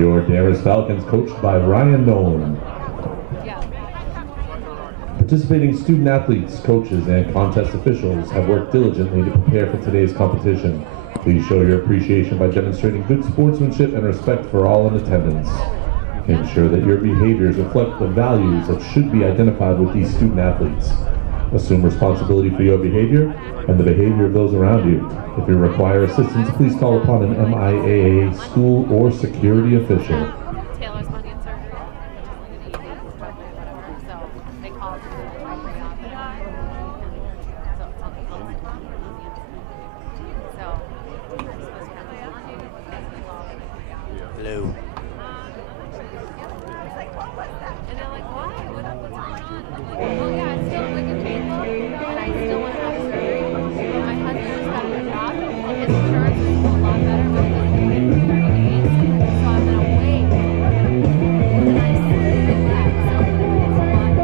your Daris Falcons, coached by Ryan Nolan. Participating student athletes, coaches, and contest officials have worked diligently to prepare for today's competition. Please show your appreciation by demonstrating good sportsmanship and respect for all in attendance. Ensure that your behaviors reflect the values that should be identified with these student athletes. Assume responsibility for your behavior and the behavior of those around you. If you require assistance, please call upon an MIAA school or security official. Taylor's going to get surgery, which is like an easy structure, whatever. So they called to the recovery office. So it's on the phone. So we're supposed to have a Hello. and they're like, why? What's going on? I'm like, oh yeah, it's still wicked painful, and I still want to have surgery. My husband just got a job. His insurance is a lot better, but it doesn't pay for 30 days. So I'm going to wait. And then I said, yeah, so it's a lot of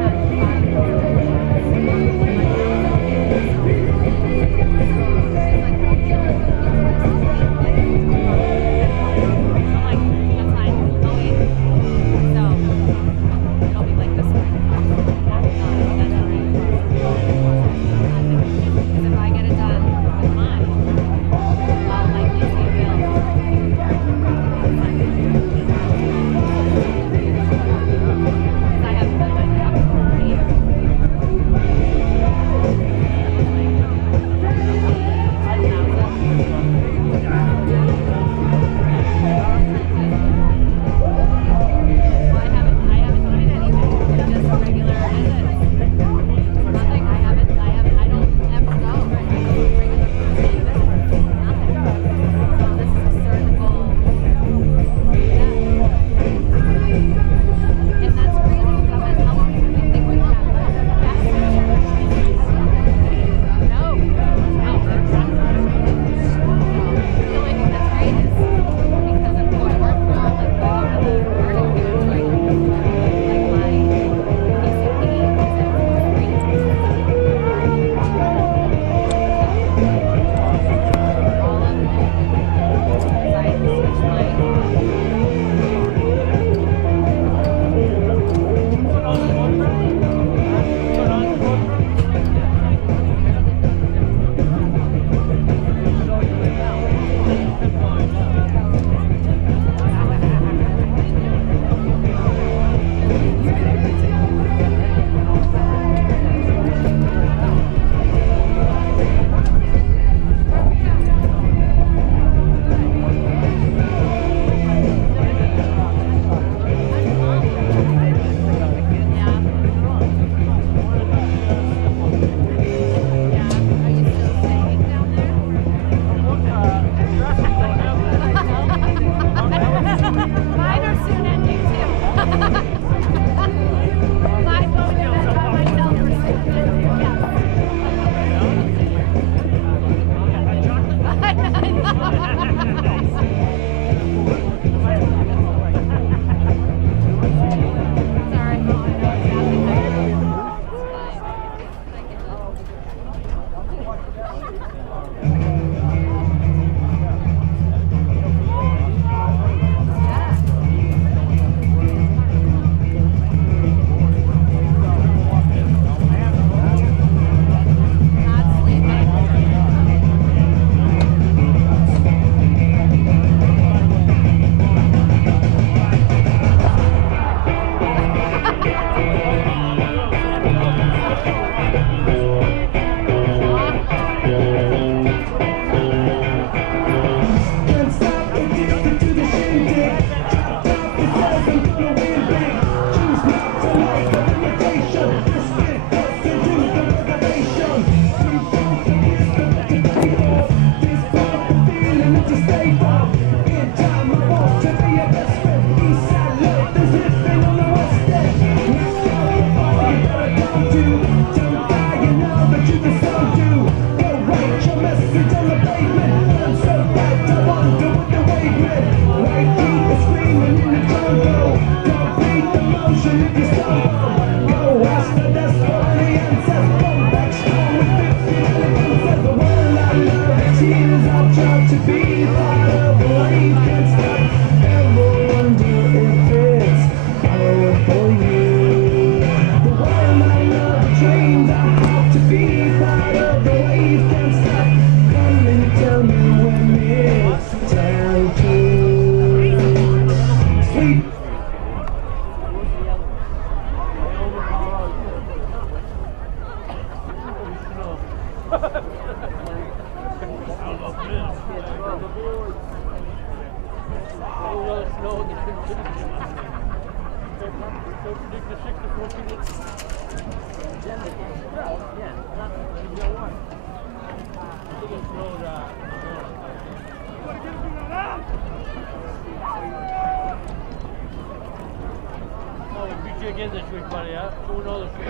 Again this week, buddy, huh? Who knows this week?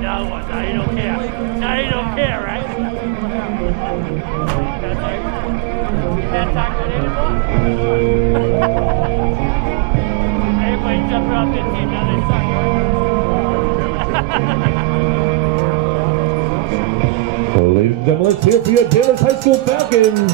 Now what? Now you don't care. Now you don't care, right? That's right. You can't talk to it anymore? Everybody jumping off their team, now they suck, right? So, ladies and gentlemen, let's hear for your Davis High School Falcons.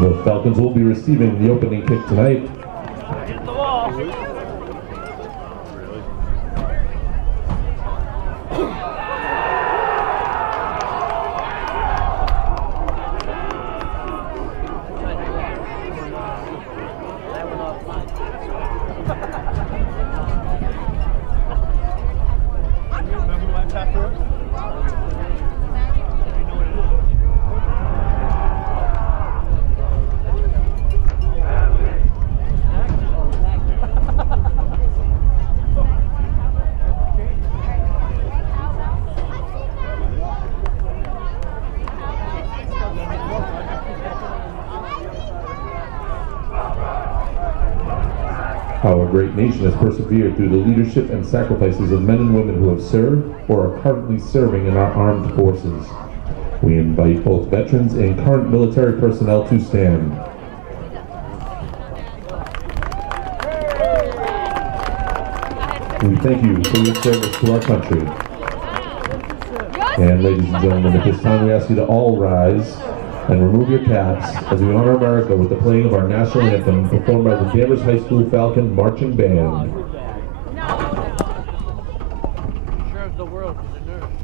The Falcons will be receiving the opening kick tonight. Hit the wall. Remember my password? Our great nation has persevered through the leadership and sacrifices of men and women who have served or are currently serving in our armed forces. We invite both veterans and current military personnel to stand. We thank you for your service to our country. And ladies and gentlemen, at this time we ask you to all rise and remove your caps as we honor America with the playing of our national anthem performed by the Danvers High School Falcon Marching Band. Serves the world for the nerves.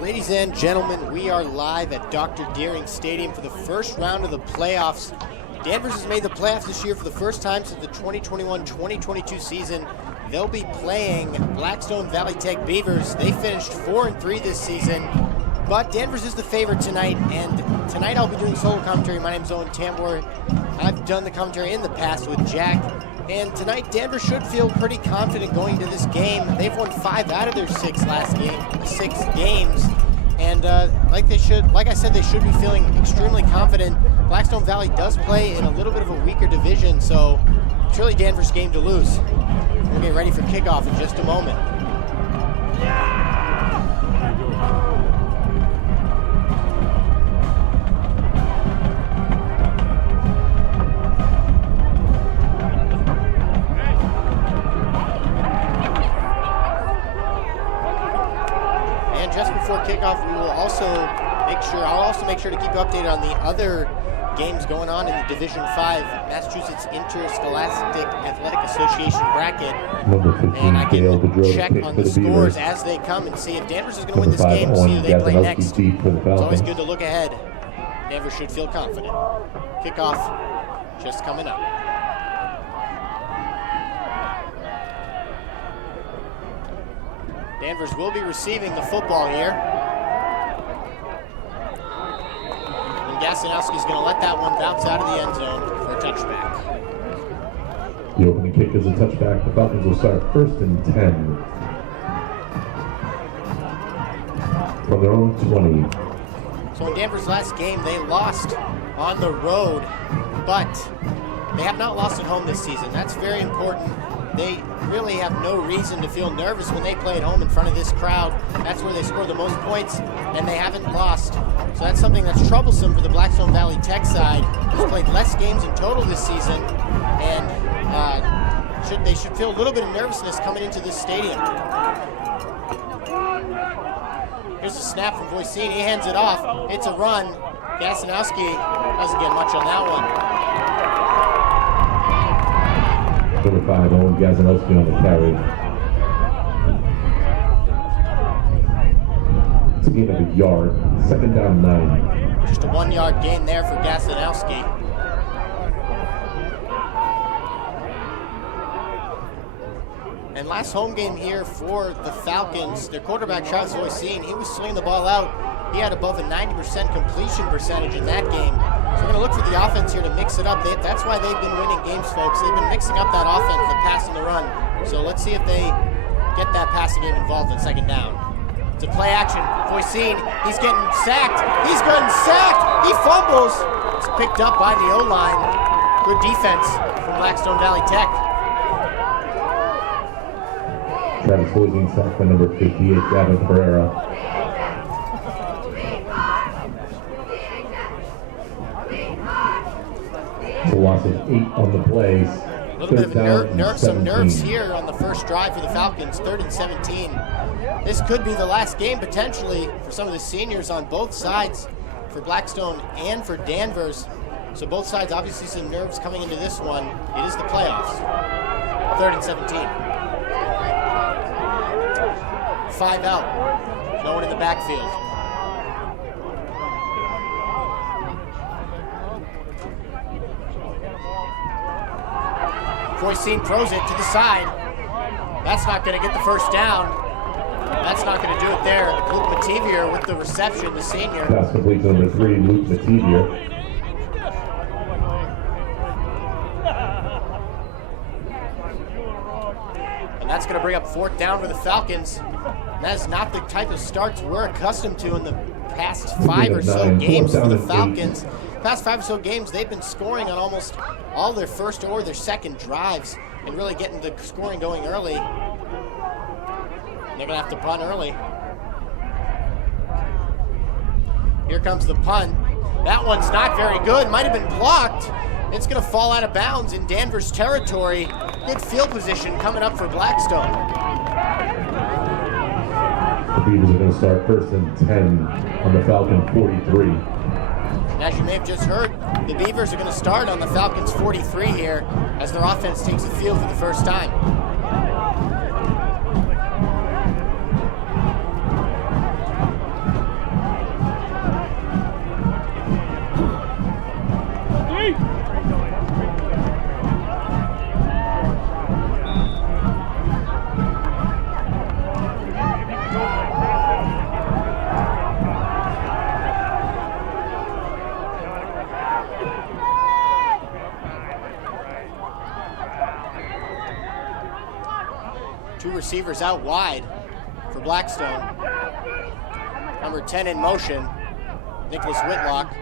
Ladies and gentlemen, we are live at Dr. Deering Stadium for the first round of the playoffs. Danvers has made the playoffs this year for the first time since the 2021-2022 season. They'll be playing Blackstone Valley Tech Beavers. They finished 4-3 this season, but Danvers is the favorite tonight, and tonight I'll be doing solo commentary. My name's Owen Tambor. I've done the commentary in the past with Jack, and tonight Danvers should feel pretty confident going into this game. They've won 5 out of their 6 games, and like I said, they should be feeling extremely confident. Blackstone Valley does play in a little bit of a weaker division, so it's really Danvers' game to lose. We'll get ready for kickoff in just a moment. And just before kickoff, we will I'll also make sure to keep you updated on the other games going on in the Division 5 Massachusetts Interscholastic Athletic Association bracket, and I can check on the scores as they come and see if Danvers is going to win this game, see who they play next. It's always good to look ahead. Danvers should feel confident. Kickoff just coming up. Danvers will be receiving the football here. Gasanowski's going to let that one bounce out of the end zone for a touchback. The opening kick is a touchback. The Falcons will start 1st and 10 from their own 20. So in Danvers' last game, they lost on the road, but they have not lost at home this season. That's very important. They really have no reason to feel nervous when they play at home in front of this crowd. That's where they score the most points, and they haven't lost. So that's something that's troublesome for the Blackstone Valley Tech side, who's played less games in total this season, and they should feel a little bit of nervousness coming into this stadium. Here's a snap from Voisin. He hands it off. It's a run. Gasanowski doesn't get much on that one. Number 5, Owen Gasanowski on the carry. It's a gain of a yard. 2nd down 9. Just a 1-yard gain there for Gasanowski. And last home game here for the Falcons, their quarterback, Travis Voisin, he was swinging the ball out. He had above a 90% completion percentage in that game. So we're going to look for the offense here to mix it up. That's why they've been winning games, folks. They've been mixing up that offense, the pass and the run. So let's see if they get that passing game involved in 2nd down. It's a play action. Voisin, he's getting sacked. He's getting sacked. He fumbles. It's picked up by the O-line. Good defense from Blackstone Valley Tech. Travis Voisin sacked by number 58, Gavin Pereira. It's a loss of 8 on the plays. A little bit of some nerves here on the first drive for the Falcons, 3rd and 17. This could be the last game potentially for some of the seniors on both sides, for Blackstone and for Danvers. So both sides, obviously some nerves coming into this one. It is the playoffs. 3rd and 17. 5 out. No one in the backfield. Voisin throws it to the side. That's not going to get the first down. That's not going to do it there. Luke Mativier with the reception, the senior. Pass complete to number 3, Luke Mativier. And that's going to bring up 4th down for the Falcons. And that is not the type of starts we're accustomed to in the past 5 or so games for the Falcons. Past 5 or so games, they've been scoring on almost all their first or their second drives and really getting the scoring going early. They're going to have to punt early. Here comes the punt. That one's not very good. Might have been blocked. It's going to fall out of bounds in Danvers territory. Good field position coming up for Blackstone. The Beavers are going to start 1st and 10 on the Falcon 43. And as you may have just heard, the Beavers are going to start on the Falcons 43 here as their offense takes the field for the first time. receivers out wide for Blackstone. Number 10 in motion, Nicholas Whitlock.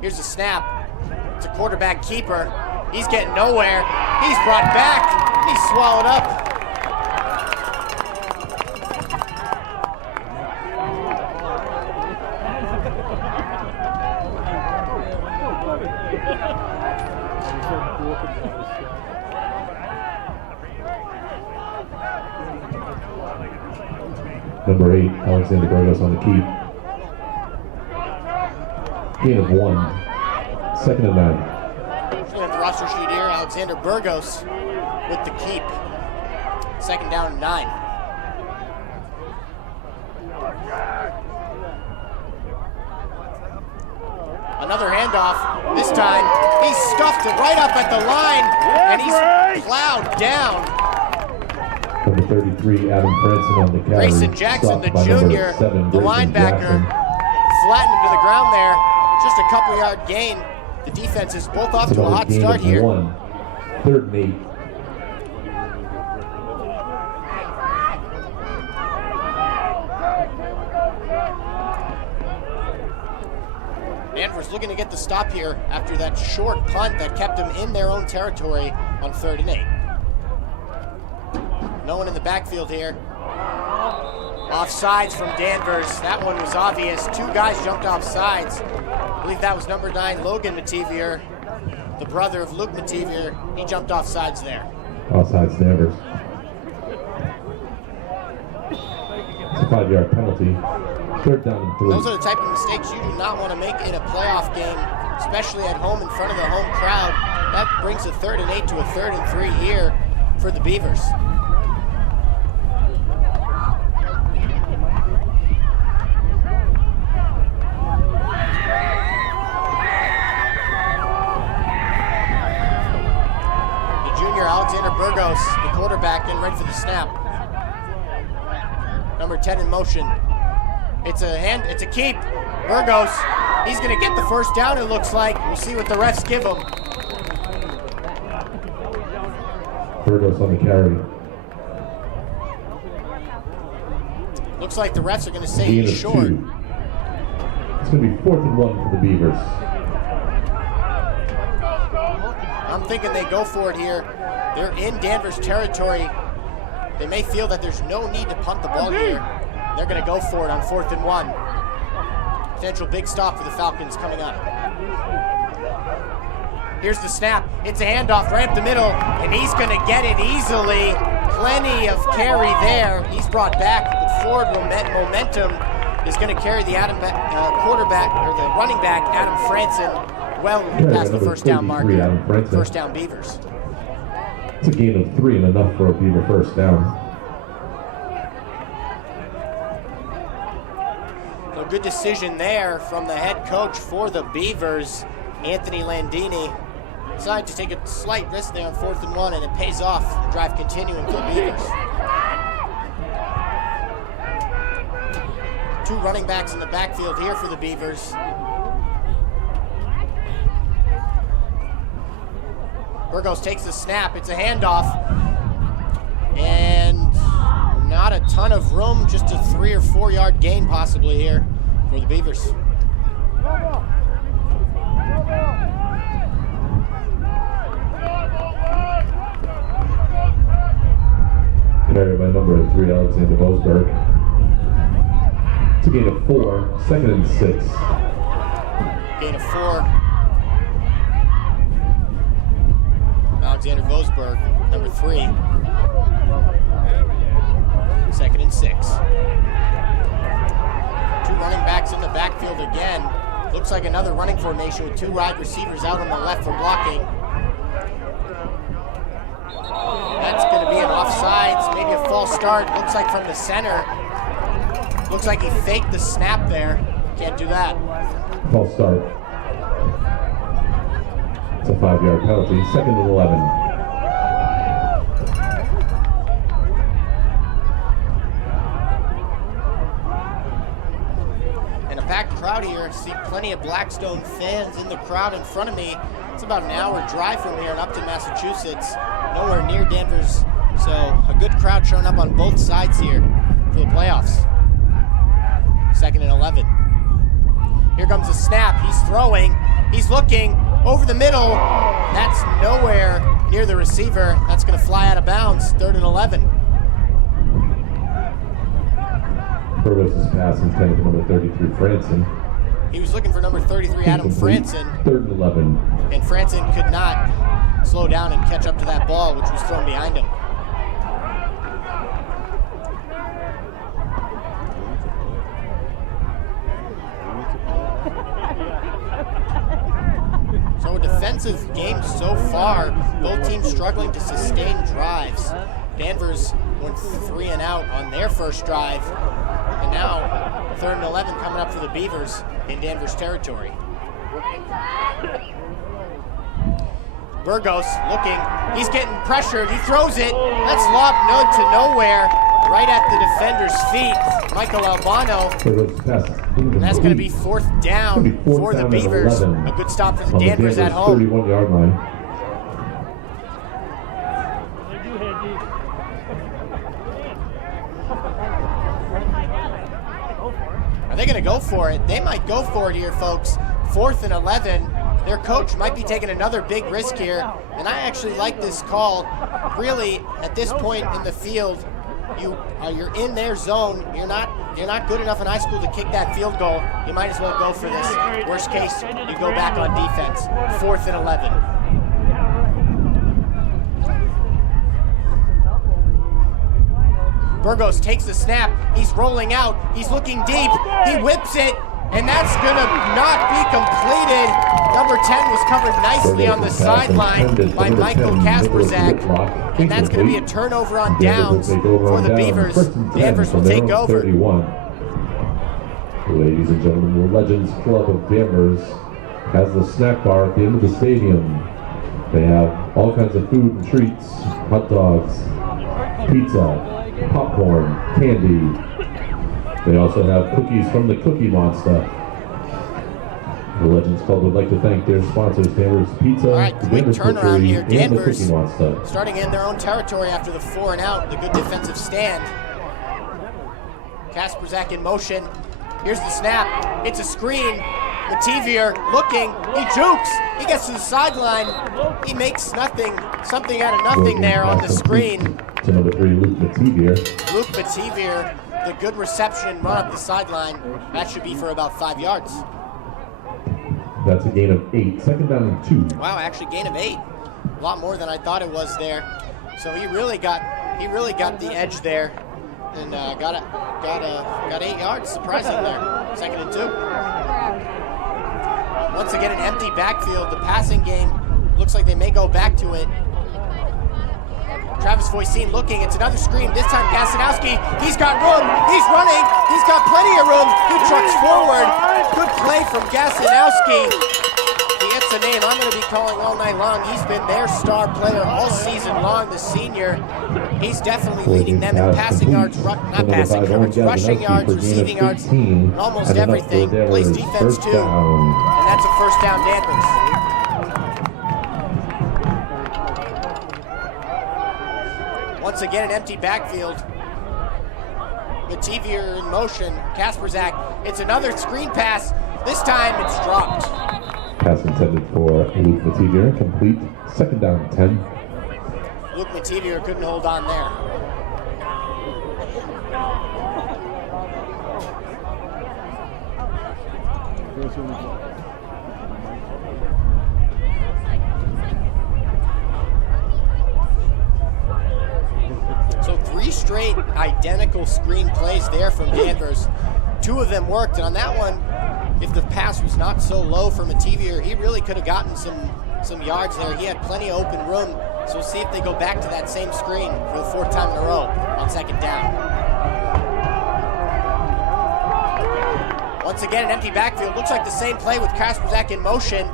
Here's the snap. It's a quarterback keeper. He's getting nowhere. He's brought back. He's swallowed up. Number 8, Alexander Burgos on the keep. Gain of 1. 2nd and 9. Looking at the roster sheet here, Alexander Burgos with the keep. 2nd down and 9. Another handoff. This time, he stuffed it right up at the line, and he's plowed down. Number 33, Adam Franson on the carry. Grayson Jackson, the Stopped by junior, number 7, the Grayson linebacker, Jackson. flattened him to the ground there. Just a couple yard gain. The defense is both off It's to a another hot gain start of here. 1. 3rd and 8. Danvers looking to get the stop here after that short punt that kept them in their own territory on 3rd and 8. No one in the backfield here. Offsides from Danvers. That one was obvious. 2 guys jumped off sides. I believe that was number 9, Logan Mativier, the brother of Luke Mativier. He jumped off sides there. Offsides Danvers. It's a 5-yard penalty. 3rd down and 3. Those are the type of mistakes you do not want to make in a playoff game, especially at home in front of the home crowd. That brings a 3rd and 8 to a 3rd and 3 here for the Beavers. The junior Alexander Burgos, the quarterback, getting ready for the snap. Number 10 in motion. It's a keep. Burgos, he's gonna get the first down, it looks like. We'll see what the refs give him. Burgos on the carry. Looks like the refs are gonna say Gain he's of short. 2. It's gonna be 4th and 1 for the Beavers. I'm thinking they go for it here. They're in Danvers territory. They may feel that there's no need to punt the ball here. They're gonna go for it on 4th and 1. Potential big stop for the Falcons coming up. Here's the snap. It's a handoff right up the middle, and he's gonna get it easily. Plenty of carry there. He's brought back. The forward momentum is gonna carry the quarterback, or the running back, Adam Franson, well past the first down marker. First down Beavers. It's a gain of 3 and enough for a Beaver first down. So good decision there from the head coach for the Beavers, Anthony Landini. Decided to take a slight risk there on 4th and 1, and it pays off. The drive continuing for the Beavers. 2 running backs in the backfield here for the Beavers. Burgos takes the snap. It's a handoff. And not a ton of room, just a 3 or 4 yard gain possibly here for the Beavers. Carried by number 3, Alexander Boasberg. It's a gain of 4, 2nd and 6. Gain of 4. Alexander Boasberg, number 3. 2nd and 6. 2 running backs in the backfield again. Looks like another running formation with 2 wide receivers out on the left for blocking. That's going to be an offsides, maybe a false start. Looks like from the center. Looks like he faked the snap there. Can't do that. False start. It's a 5-yard penalty. 2nd and 11. And a packed crowd here. See plenty of Blackstone fans in the crowd in front of me. It's about an hour drive from here in Upton, Massachusetts. Nowhere near Danvers So a good crowd showing up on both sides here for the playoffs. 2nd and 11. Here comes the snap. He's throwing. He's looking over the middle. That's nowhere near the receiver. That's going to fly out of bounds. 3rd and 11. Burgos' pass intended for number 33, Franson. He was looking for number 33, Adam Franson. 3rd and 11. And Franson could not slow down and catch up to that ball, which was thrown behind him. So a defensive game so far, both teams struggling to sustain drives. Danvers went 3 and out on their first drive, and now 3rd and 11 coming up for the Beavers in Danvers territory. Burgos looking, he's getting pressured, he throws it, that's lobbed to nowhere, right at the defender's feet, Michael Albano. And that's going to be 4th down for the Beavers. A good stop for the Danvers at home. 31-yard line. Are they going to go for it? They might go for it here, folks. 4th and 11. Their coach might be taking another big risk here, and I actually like this call. Really, at this point in the field, you're in their zone. You're not good enough in high school to kick that field goal. You might as well go for this. Worst case, you go back on defense. 4th and 11. Burgos takes the snap. He's rolling out. He's looking deep. He whips it, and that's going to not be completed. Number 10 was covered nicely on the sideline by Michael Kasperzak, and that's going to be a turnover on downs for the Beavers. Danvers will take over. 31. Ladies and gentlemen, the Legends Club of Danvers has the snack bar at the end of the stadium. They have all kinds of food and treats, hot dogs, pizza, popcorn, candy. They also have cookies from the Cookie Monster. The Legends Club would like to thank their sponsors, Danvers Pizza, all right, quick turnaround here. and the Danvers Cookie Monster. starting in their own territory after the 4 and out, the good defensive stand. Kasperzak in motion. Here's the snap. It's a screen. Mativier looking. He jukes. He gets to the sideline. He makes something out of nothing there on the screen. To number 3, Luke Mativier. Luke Mativier, the good reception, run up the sideline. That should be for about 5 yards. That's a gain of 8. 2nd down and 2. Wow, actually gain of 8. A lot more than I thought it was there. So he really got the edge there, and got 8 yards. Surprising there. 2nd and 2. Once again, an empty backfield. The passing game looks like they may go back to it. Travis Voisin looking, it's another screen, this time Gasanowski, he's got room, he's running, he's got plenty of room, he trucks forward, good play from Gasanowski. He gets a name I'm going to be calling all night long. He's been their star player all season long, the senior. He's definitely leading them in passing yards, rushing yards, receiving yards, and almost everything. Plays defense too, and that's a 1st down Danvers. Once again, an empty backfield. Mativier in motion. Kasperzak. It's another screen pass. This time it's dropped. Pass intended for Luke Mativier. Complete. 2nd down and 10. Luke Mativier couldn't hold on there. So 3 straight identical screen plays there from Danvers. 2 of them worked, and on that one, if the pass was not so low for Mativier, he really could have gotten some yards there. He had plenty of open room, so we'll see if they go back to that same screen for the 4th time in a row on 2nd down. Once again, an empty backfield. Looks like the same play with Kasperzak in motion.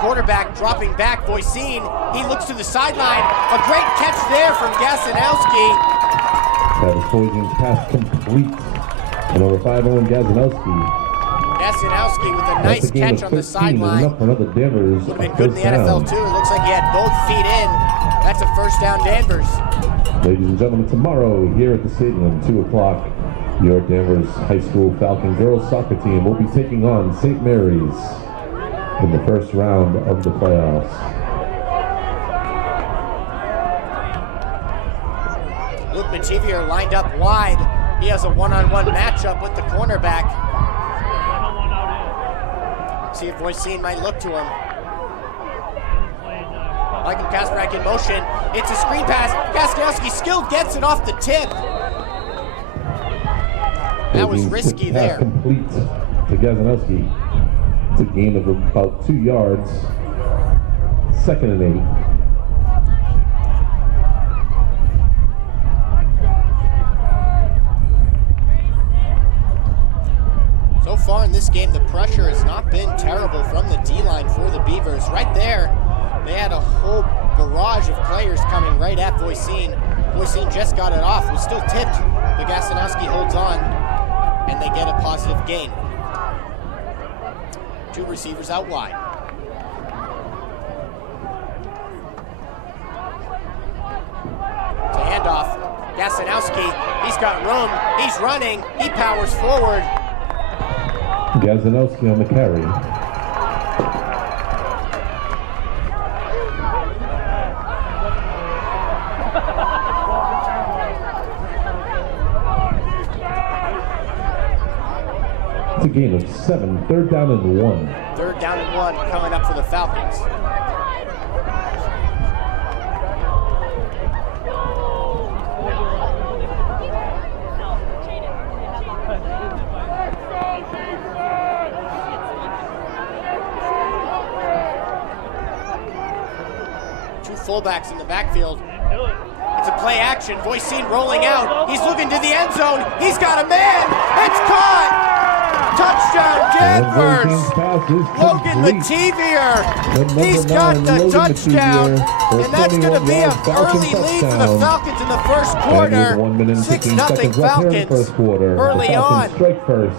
Quarterback dropping back, Voisin. He looks to the sideline. A great catch there from Gasanowski. Travis Voisin's pass complete. And over 5-0 Gasanowski. Gasanowski with a nice catch on the sideline. Would have been good in the NFL too. It looks like he had both feet in. That's a 1st down Danvers. Ladies and gentlemen, tomorrow here at the stadium, 2 o'clock, your Danvers High School Falcon girls soccer team will be taking on St. Mary's in the first round of the playoffs. Luke Mativier lined up wide. He has a one-on-one matchup with the cornerback. See if Voisin might look to him. Michael Kasparak in motion. It's a screen pass. Kaskanowski still gets it off the tip. That was risky there. Complete to Gazanowski. It's a gain of about 2 yards. 2nd and 8. So far in this game, the pressure has not been terrible from the D-line for the Beavers. Right there, they had a whole barrage of players coming right at Voisin. Voisin just got it off, was still tipped, but Gasanowski holds on, and they get a positive gain. 2 receivers out wide. It's a handoff. Gasanowski, he's got room, he's running, he powers forward. Gazanowski on the carry. It's a gain of 7. 3rd down and 1. 3rd down and 1 coming up for the Falcons. Fullbacks in the backfield. It's a play action. Voisin rolling out. He's looking to the end zone. He's got a man. It's caught. Touchdown, Danvers. Logan Mativier. He's got the touchdown. And that's going to be an early lead for the Falcons in the first quarter. 6-0 Falcons early on. Strike first.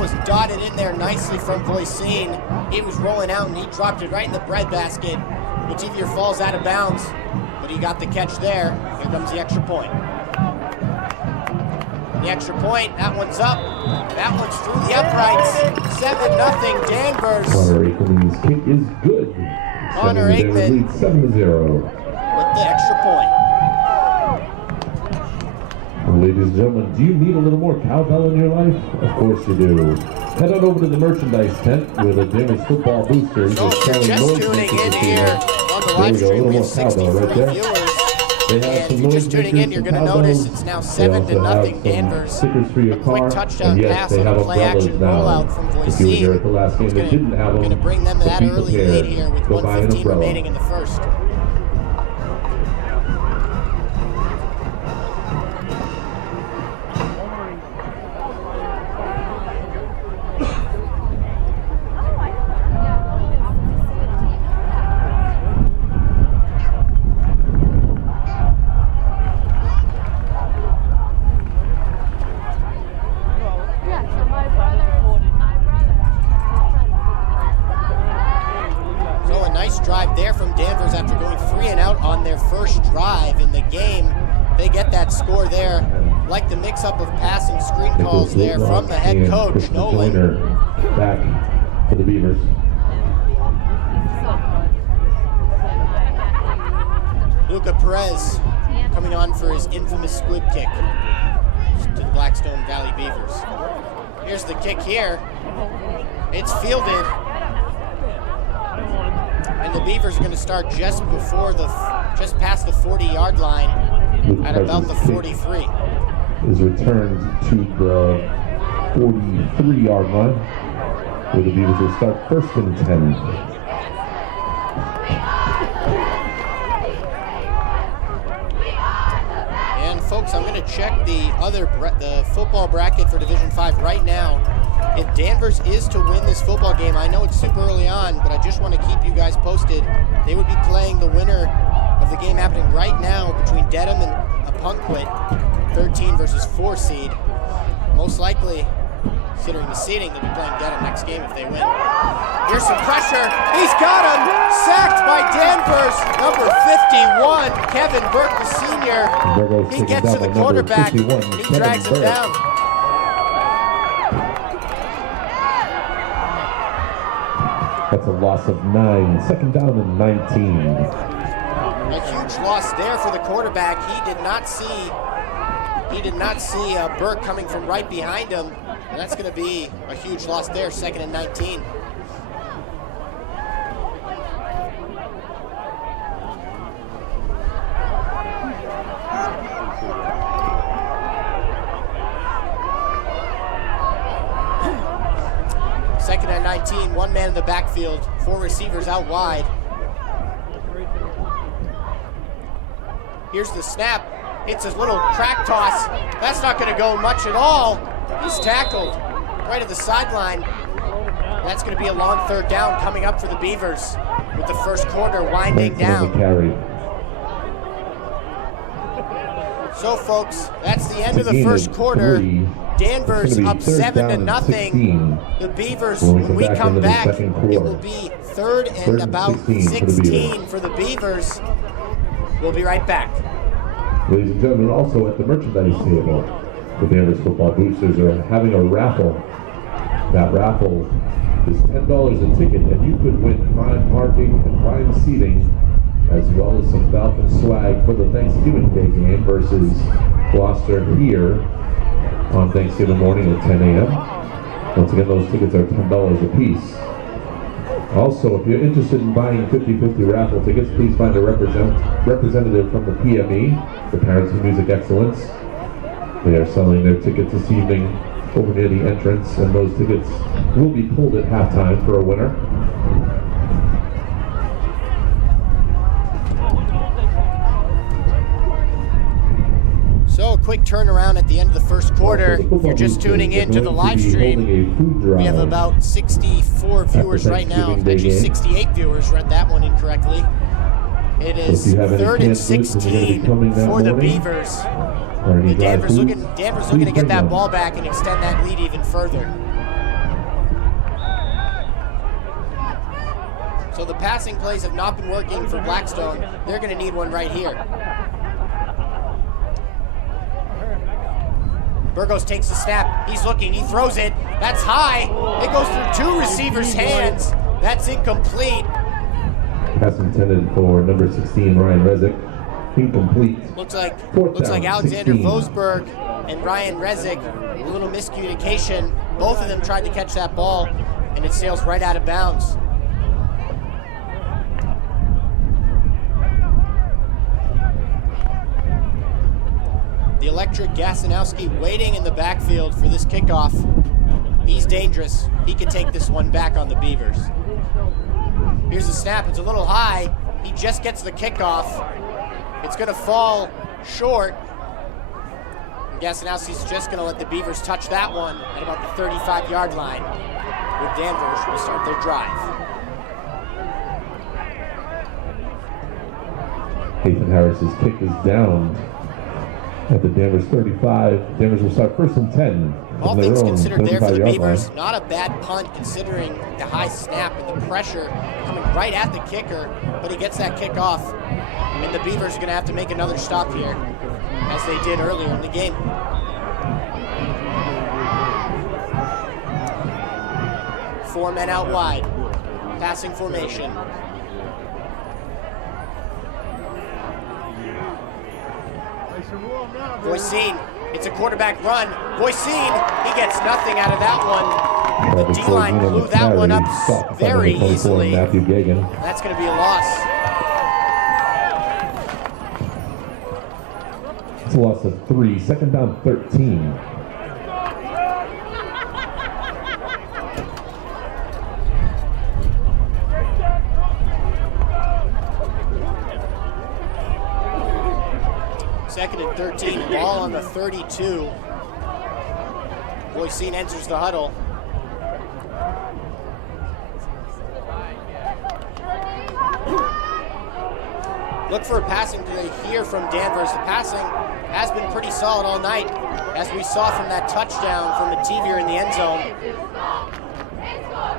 Was dotted in there nicely from Voisin. He was rolling out and he dropped it right in the breadbasket. Mativier falls out of bounds, but he got the catch there. Here comes the extra point. The extra point, that one's up. That one's through the uprights. 7-0 Danvers. Connor Aikman's kick is good. Connor Aikman 7-0 with the extra point. Ladies and gentlemen, do you need a little more cowbell in your life? Of course you do. Head on over to the merchandise tent with a Danvers football booster. So if you're just tuning in here on the live stream, we have 63 viewers. And if you're just tuning in, you're going to notice it's now 7-0 Danvers. A quick touchdown pass on a play-action rollout from Voisin. Going to bring them that early lead here with 1:15 remaining in the first. Drive there from Danvers after going 3 and out on their first drive in the game. They get that score there. Like the mix-up of pass and screen calls there from the head coach, Nolan. Back for the Beavers. Luca Perez coming on for his infamous squib kick to the Blackstone Valley Beavers. Here's the kick here. It's fielded. And the Beavers are going to start just past the 40-yard line at about the 43. Is returned to the 43-yard line, where the Beavers will start 1st and 10. And folks, I'm going to check the football bracket for Division 5 right now. If Danvers is to win this football game, I know it's super early on, but I just want to keep you guys posted. They would be playing the winner of the game happening right now between Dedham and Apunkwit, 13 versus 4 seed. Most likely, Considering the seeding, they'll be playing Dedham next game if they win. Here's some pressure. He's got him. Sacked by Danvers. Number 51, Kevin Burke, the senior. He gets to the quarterback. He drags him down. That's a loss of 9. Second down and 19. A huge loss there for the quarterback. He did not see Burke coming from right behind him. And that's going to be a huge loss there, 2nd and 19. Second and 19, one man in the backfield, 4 receivers out wide. Here's the snap. It's a little crack toss. That's not going to go much at all. He's tackled right at the sideline. That's going to be a long 3rd down coming up for the Beavers with the first quarter winding down. So, folks, that's the end of the first quarter. Danvers up 7-0. The Beavers, when we come back, it will be 3rd and about 16 for the Beavers. We'll be right back. Ladies and gentlemen, also at the merchandise table, the Danvers football boosters are having a raffle. That raffle is $10 a ticket, and you could win prime parking and prime seating, as well as some Falcon swag for the Thanksgiving Day game versus Gloucester here on Thanksgiving morning at 10 a.m. Once again, those tickets are $10 a piece. Also, if you're interested in buying 50/50 raffle tickets, please find a representative from the PME, the Parents of Music Excellence. They are selling their tickets this evening over near the entrance, and those tickets will be pulled at halftime for a winner. So a quick turnaround at the end of the first quarter. If you're just tuning in to the live stream, we have about 64 viewers right now. Actually 68 viewers, read that one incorrectly. It is 3rd and 16 for the Beavers. Danvers looking to get that ball back and extend that lead even further. So the passing plays have not been working for Blackstone. They're going to need one right here. Burgos takes the snap. He's looking. He throws it. That's high. It goes through 2 receivers' hands. That's incomplete. Pass intended for number 16, Ryan Rezick. Incomplete. Looks like Alexander 16. Vosberg and Ryan Rezick, a little miscommunication. Both of them tried to catch that ball, and it sails right out of bounds. The electric Gasanowski waiting in the backfield for this kickoff. He's dangerous. He can take this one back on the Beavers. Here's the snap. It's a little high. He just gets the kickoff. It's going to fall short. Gasanowski's just going to let the Beavers touch that one at about the 35-yard line. With Danvers will start their drive. Nathan Harris's kick is down at the Danvers 35. Danvers will start 1st and 10. All things considered there for the Beavers, not a bad punt considering the high snap and the pressure coming right at the kicker, but he gets that kick off, and the Beavers are going to have to make another stop here, as they did earlier in the game. Four men out wide, passing formation. Voisin, it's a quarterback run. Voisin, he gets nothing out of that one. The D-line blew that one up very easily. That's going to be a loss. It's a loss of 3. 2nd down, 13. Second and 13, ball on the 32. Voisin enters the huddle. look for a passing play here from Danvers. The passing has been pretty solid all night, as we saw from that touchdown from Mativier in the end zone.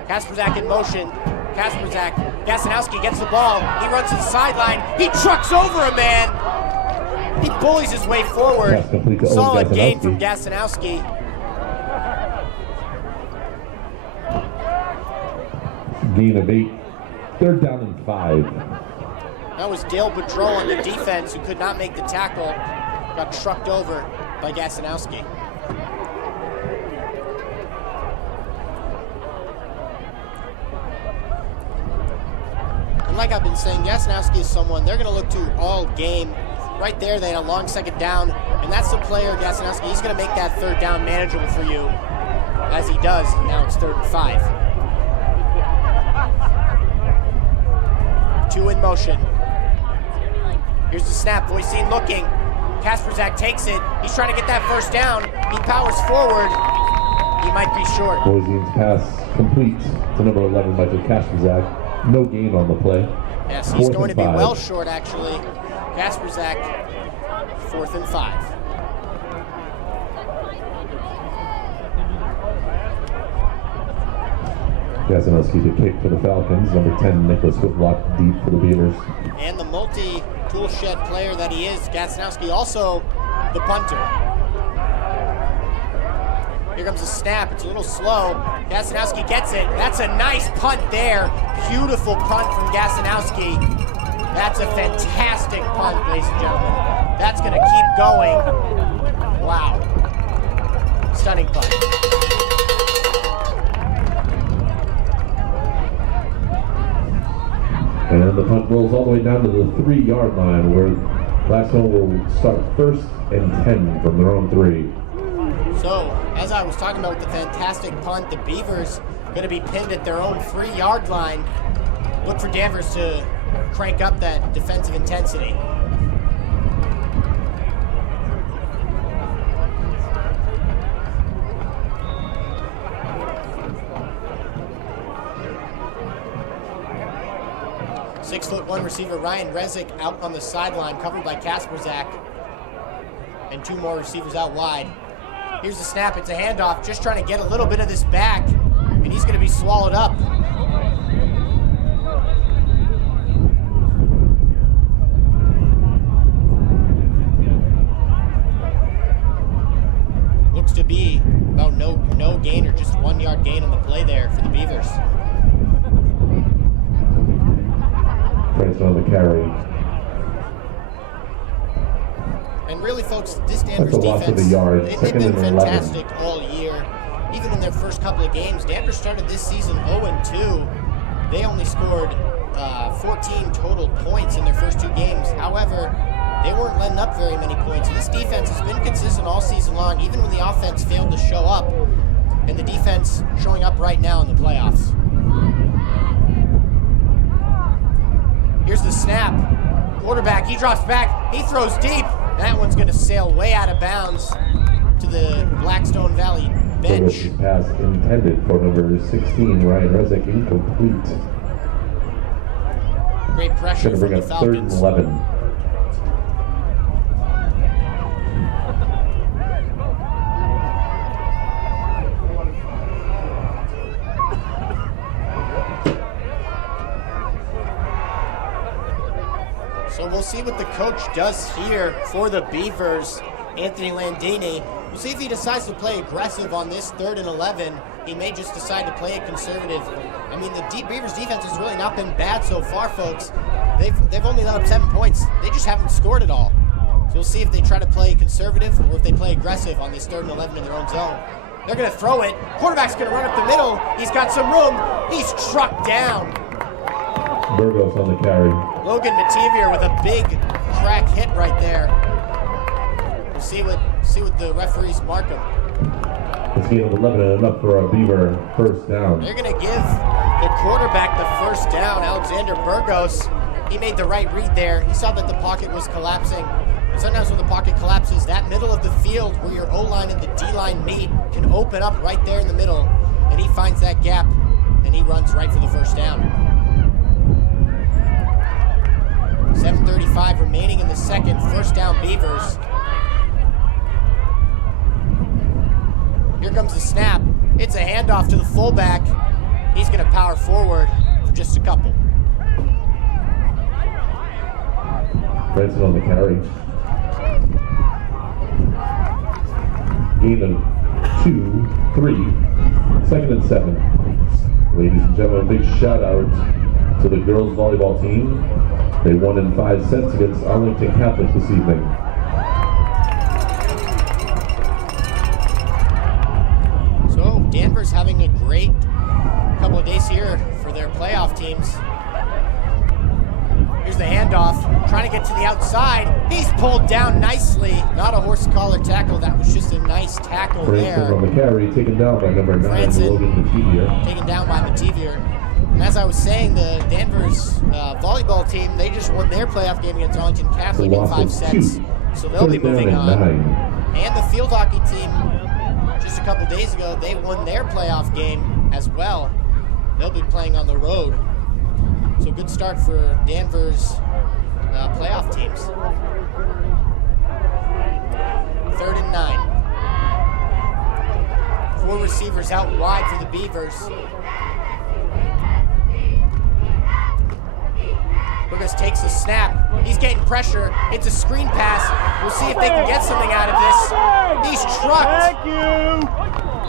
Kasperzak in motion. Kasperzak, Gasanowski gets the ball. He runs to the sideline. He trucks over a man. He bullies his way forward. Solid gain from Gasanowski. Gain of 8. 3rd down and 5. That was Dale Boudreau on the defense, who could not make the tackle. Got trucked over by Gasanowski. And like I've been saying, Gasanowski is someone they're going to look to all game. Right there, they had a long 2nd down, and that's the player, Gasanowski. He's going to make that 3rd down manageable for you, as he does. Now it's 3rd and 5. 2 in motion. Here's the snap. Voisin looking. Kasperzak takes it. He's trying to get that 1st down. He powers forward. He might be short. Voisin's pass complete to number 11, Michael Kasperzak. No gain on the play. Yes, he's going to be well short, actually. Kasperzak, 4th and 5. Gasanowski to kick for the Falcons. Number 10, Nicholas Whitlock deep for the Beavers. And the multi-tool shed player that he is, Gasanowski, also the punter. Here comes a snap. It's a little slow. Gasanowski gets it. That's a nice punt there. Beautiful punt from Gasanowski. That's a fantastic punt, ladies and gentlemen. That's going to keep going. Wow. Stunning punt. And the punt rolls all the way down to the 3-yard line, where Blackstone will start 1st and 10 from their own 3. So, as I was talking about with the fantastic punt, the Beavers going to be pinned at their own 3-yard line. Look for Danvers to crank up that defensive intensity. .6'1" receiver Ryan Rezick out on the sideline, covered by Kasperzak, and 2 more receivers out wide. Here's the snap. It's a handoff, just trying to get a little bit of this back, and he's going to be swallowed up. Looks to be about no gain, or just 1-yard gain on the play there for the Beavers. Prince on the carry. And really, folks, this Danvers That's a loss defense, of a yard. they've 2nd been and 11. fantastic all year. Even in their first couple of games, Danvers started this season 0-2. They only scored 14 total points in their first 2 games. However, they weren't letting up very many points. This defense has been consistent all season long, even when the offense failed to show up. And the defense showing up right now in the playoffs. Here's the snap. Quarterback, he drops back, he throws deep. That one's going to sail way out of bounds to the Blackstone Valley bench. Pass intended for number 16, Ryan Rezick, incomplete. Great pressure Going to from bring the up 3rd and Falcons. 11. So we'll see what the coach does here for the Beavers, Anthony Landini. We'll see if he decides to play aggressive on this 3rd and 11. He may just decide to play it conservative. I mean, the Beavers defense has really not been bad so far, folks. They've only let up 7 points. They just haven't scored at all. So we'll see if they try to play conservative or if they play aggressive on this 3rd and 11 in their own zone. They're going to throw it. Quarterback's going to run up the middle. He's got some room. He's trucked down. Burgos on the carry. Logan Mativier with a big crack hit right there. We'll see what the referees mark him. It's gain of 11 and enough for a Beaver 1st down. They're going to give the quarterback the 1st down, Alexander Burgos. He made the right read there. He saw that the pocket was collapsing. And sometimes when the pocket collapses, that middle of the field where your O-line and the D-line meet can open up right there in the middle. And he finds that gap, and he runs right for the 1st down. 7:35 remaining in the second. First down, Beavers. Here comes the snap. It's a handoff to the fullback. He's going to power forward for just a couple. Branson on the carry. Gain of 2, 3, 2nd and 7. Ladies and gentlemen, big shout out to the girls volleyball team. They won in 5 sets against Arlington Catholic this evening. So Danvers having a great couple of days here for their playoff teams. Here's the handoff, trying to get to the outside. He's pulled down nicely. Not a horse collar tackle, that was just a nice tackle there. On the carry, taken down by number 9, Logan Mativier. Taken down by Mativier. And as I was saying, the Danvers volleyball team, they just won their playoff game against Arlington Catholic in 5 sets. So they'll be moving on. 9. And the field hockey team, just a couple days ago, they won their playoff game as well. They'll be playing on the road. So good start for Danvers playoff teams. 3rd and 9. 4 receivers out wide for the Beavers. Burgess takes a snap. He's getting pressure. It's a screen pass. We'll see if they can get something out of this. He's trucked. Thank you.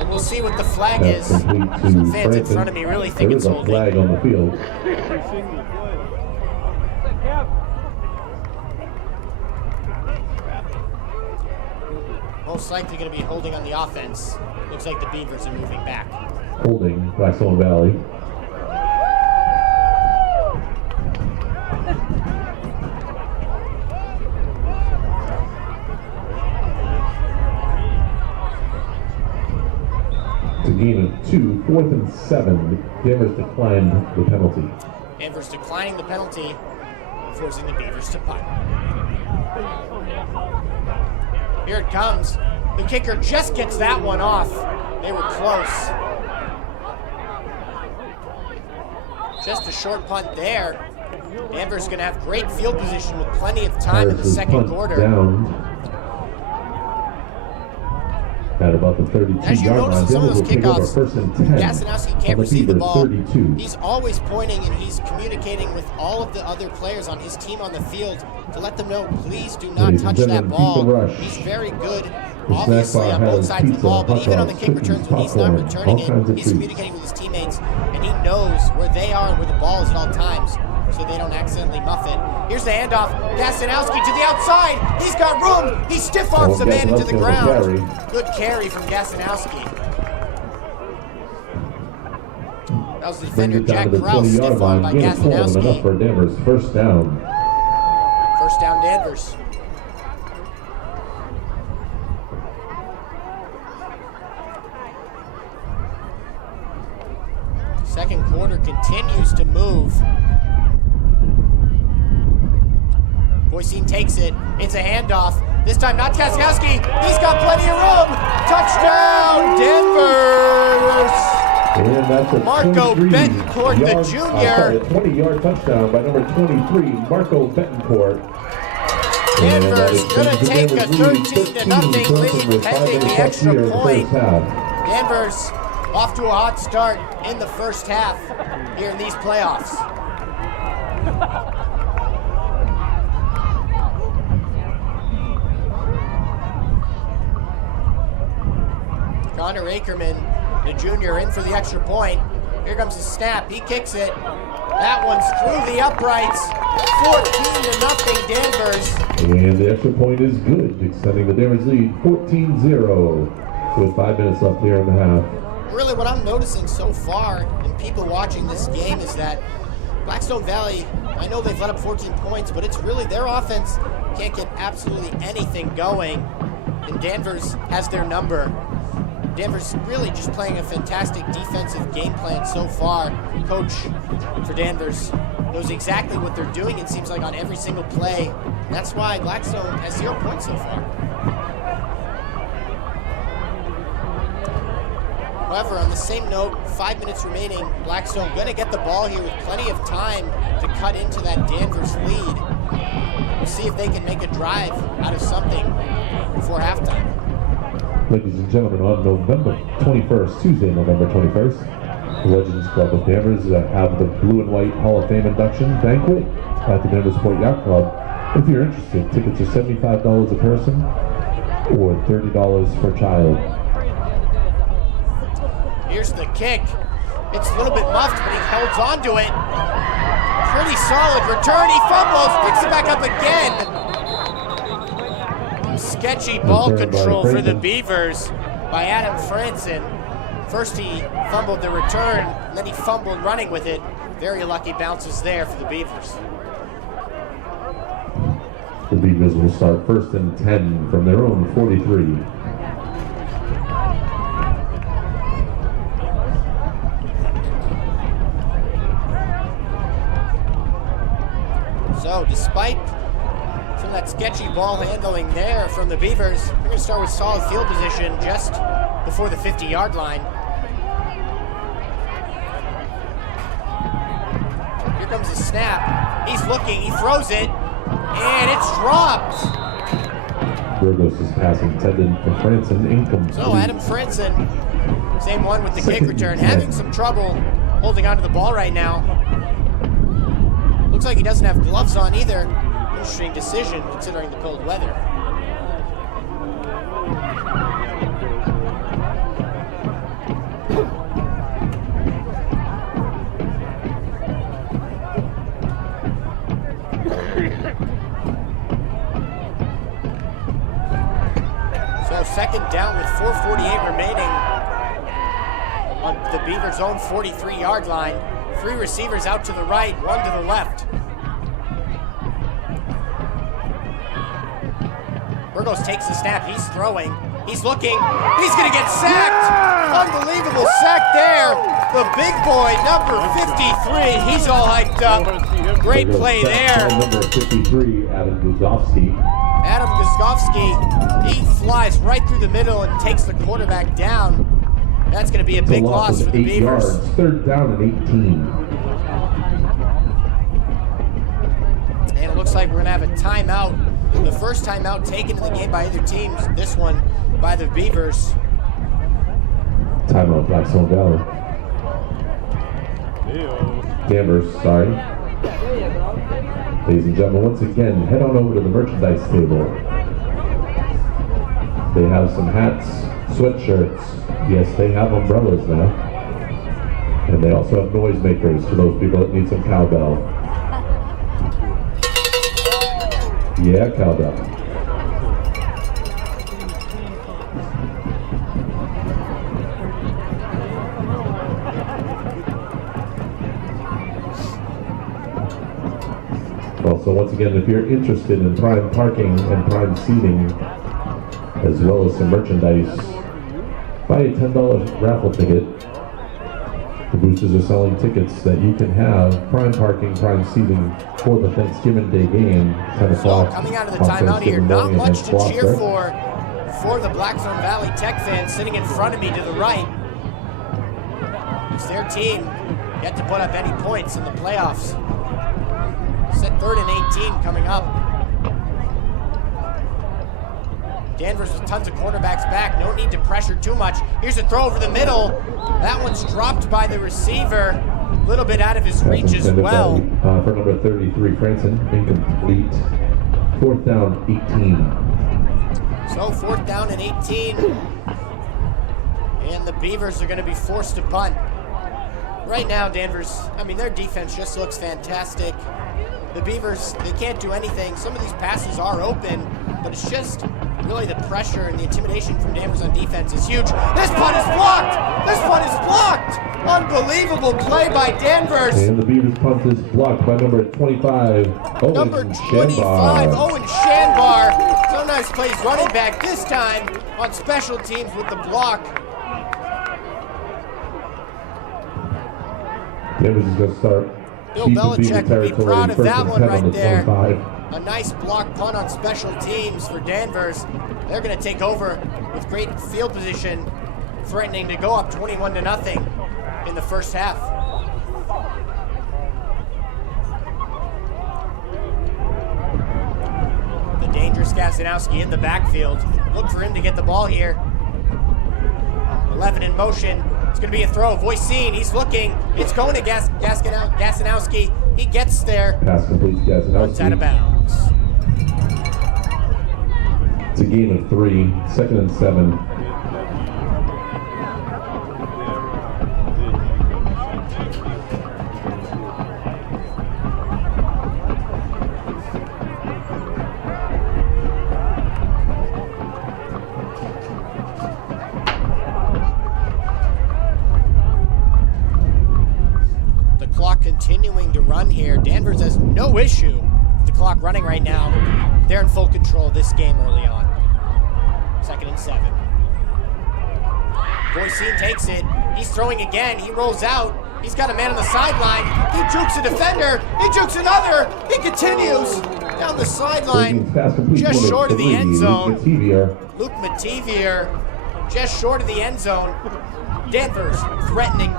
And we'll see what the flag is. Some fans in front of me really think it's holding. There is a flag on the field. Most likely going to be holding on the offense. Looks like the Beavers are moving back. Holding, Blackstone Valley. It's a gain of 2, 4th and 7. Danvers declined the penalty. Danvers declining the penalty, forcing the Beavers to punt. Here it comes. The kicker just gets that one off. They were close. Just a short punt there. Danvers going to have great field position with plenty of time in the second quarter. Down at about the 32-yard line. As you notice in some of those kickoffs, 1st and 10. Gasanowski can't receive the ball. 32. He's always pointing and he's communicating with all of the other players on his team on the field to let them know, please do not touch that ball. He's very good, obviously, on both sides of the ball, but even on the kick returns, when he's not returning it, he's communicating with his teammates, and he knows where they are and where the ball is at all times, so they don't accidentally muff it. Here's the handoff. Gasanowski to the outside. He's got room. He stiff arms the man into the ground. Good carry from Gasanowski. That was defender Jack Krause, stiff arm by Gasanowski. Enough for Danvers. First down. First down, Danvers. Second quarter continues to move. Boycine takes it. It's a handoff. This time not Gasanowski. He's got plenty of room. Touchdown, Danvers. And that's a Marco Betancourt, the junior. A 20-yard touchdown by number 23, Marco Betancourt. Danvers going to take a 13-0 lead pending the extra point. Danvers off to a hot start in the first half here in these playoffs. Connor Akerman, the junior, in for the extra point. Here comes the snap. He kicks it. That one's through the uprights. 14-0 Danvers. And the extra point is good, extending the Danvers lead 14-0 with 5 minutes left here in the half. Really what I'm noticing so far, and people watching this game, is that Blackstone Valley, I know they've let up 14 points, but it's really their offense can't get absolutely anything going, and Danvers has their number. Danvers really just playing a fantastic defensive game plan so far. Coach for Danvers knows exactly what they're doing, it seems like, on every single play. That's why Blackstone has 0 points so far. However, on the same note, 5 minutes remaining, Blackstone going to get the ball here with plenty of time to cut into that Danvers lead. We'll see if they can make a drive out of something before halftime. Ladies and gentlemen, on November 21st, Tuesday, November 21st, the Legends Club of Danvers have the Blue and White Hall of Fame induction banquet at the Danvers Sport Yacht Club. If you're interested, tickets are $75 a person or $30 per child. Here's the kick. It's a little bit muffed, but he holds on to it. Pretty solid return. He fumbles, picks it back up again. Sketchy ball control for the Beavers by Adam Franson. First he fumbled the return, and then he fumbled running with it. Very lucky bounces there for the Beavers. The Beavers will start 1st and 10 from their own 43. So despite some of that sketchy ball handling there from the Beavers, we're going to start with solid field position just before the 50-yard line. Here comes the snap. He's looking, he throws it, and it's dropped. Burgos is passing intended for Franson, incomplete. So Adam Franson, same one with the kick return, having some trouble holding onto the ball right now. Looks like he doesn't have gloves on either. Interesting decision considering the cold weather. So 2nd down with 4:48 remaining on the Beavers' own 43-yard line. 3 receivers out to the right, 1 to the left. Burgos takes the snap, he's throwing, he's looking, he's gonna get sacked! Unbelievable sack there! The big boy, number 53, he's all hyped up. Great play there. Number 53, Adam Guzovsky. Adam Guzovsky, he flies right through the middle and takes the quarterback down. That's going to be a big loss for the Beavers. 3rd down and 18. And it looks like we're going to have a timeout. The first timeout taken in the game by either teams. This one by the Beavers. Timeout, Blackstone Valley. Danvers, sorry. Ladies and gentlemen, once again, head on over to the merchandise table. They have some hats, sweatshirts. Yes, they have umbrellas now. And they also have noisemakers for those people that need some cowbell. Yeah, cowbell. Also, once again, if you're interested in prime parking and prime seating, as well as some merchandise, buy a $10 raffle ticket. The Boosters are selling tickets that you can have prime parking, prime seating for the Thanksgiving Day game. 10 o'clock. So coming out of the timeout here, not much to cheer for the Blackstone Valley Tech fans sitting in front of me to the right. It's their team yet to put up any points in the playoffs. Set 3rd and 18 coming up. Danvers with tons of cornerbacks back. No need to pressure too much. Here's a throw over the middle. That one's dropped by the receiver. A little bit out of his reach as well. For number 33, Franson, incomplete. 4th down, 18. So 4th down and 18. And the Beavers are going to be forced to punt. Right now, Danvers, I mean, their defense just looks fantastic. The Beavers, they can't do anything. Some of these passes are open, but it's just really the pressure and the intimidation from Danvers on defense is huge. This punt is blocked! This punt is blocked! Unbelievable play by Danvers. And the Beavers punt is blocked by number 25, Owen Number 25, Owen Shanbar. So nice plays running back, this time on special teams with the block. Danvers is going to start. Bill Belichick would be proud of that one right there. A nice block punt on special teams for Danvers. They're going to take over with great field position, threatening to go up 21-0 in the first half. Here's Gazinowski in the backfield. Look for him to get the ball here. 11 in motion. It's going to be a throw. Voisin, he's looking. It's going to Gazinowski. He gets there. Pass complete to Runs out of Gazinowski. bounds. It's a gain of 3, 2nd and 7. The clock continuing to run here. Danvers has no issue with the clock running right now. They're in full control of this game early on. 2nd and 7. Voisin takes it. He's throwing again. He rolls out. He's got a man on the sideline. He jukes a defender. He jukes another. He continues down the sideline, just short of the end zone. Luke Mativier, just short of the end zone. Danvers threatening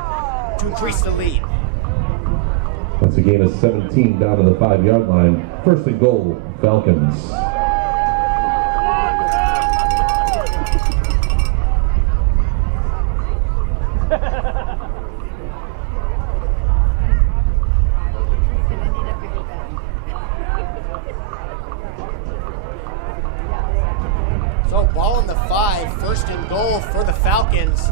to increase the lead. That's a gain of 17 down to the 5-yard line. 1st and goal, Falcons. So ball on the 5, 1st and goal for the Falcons.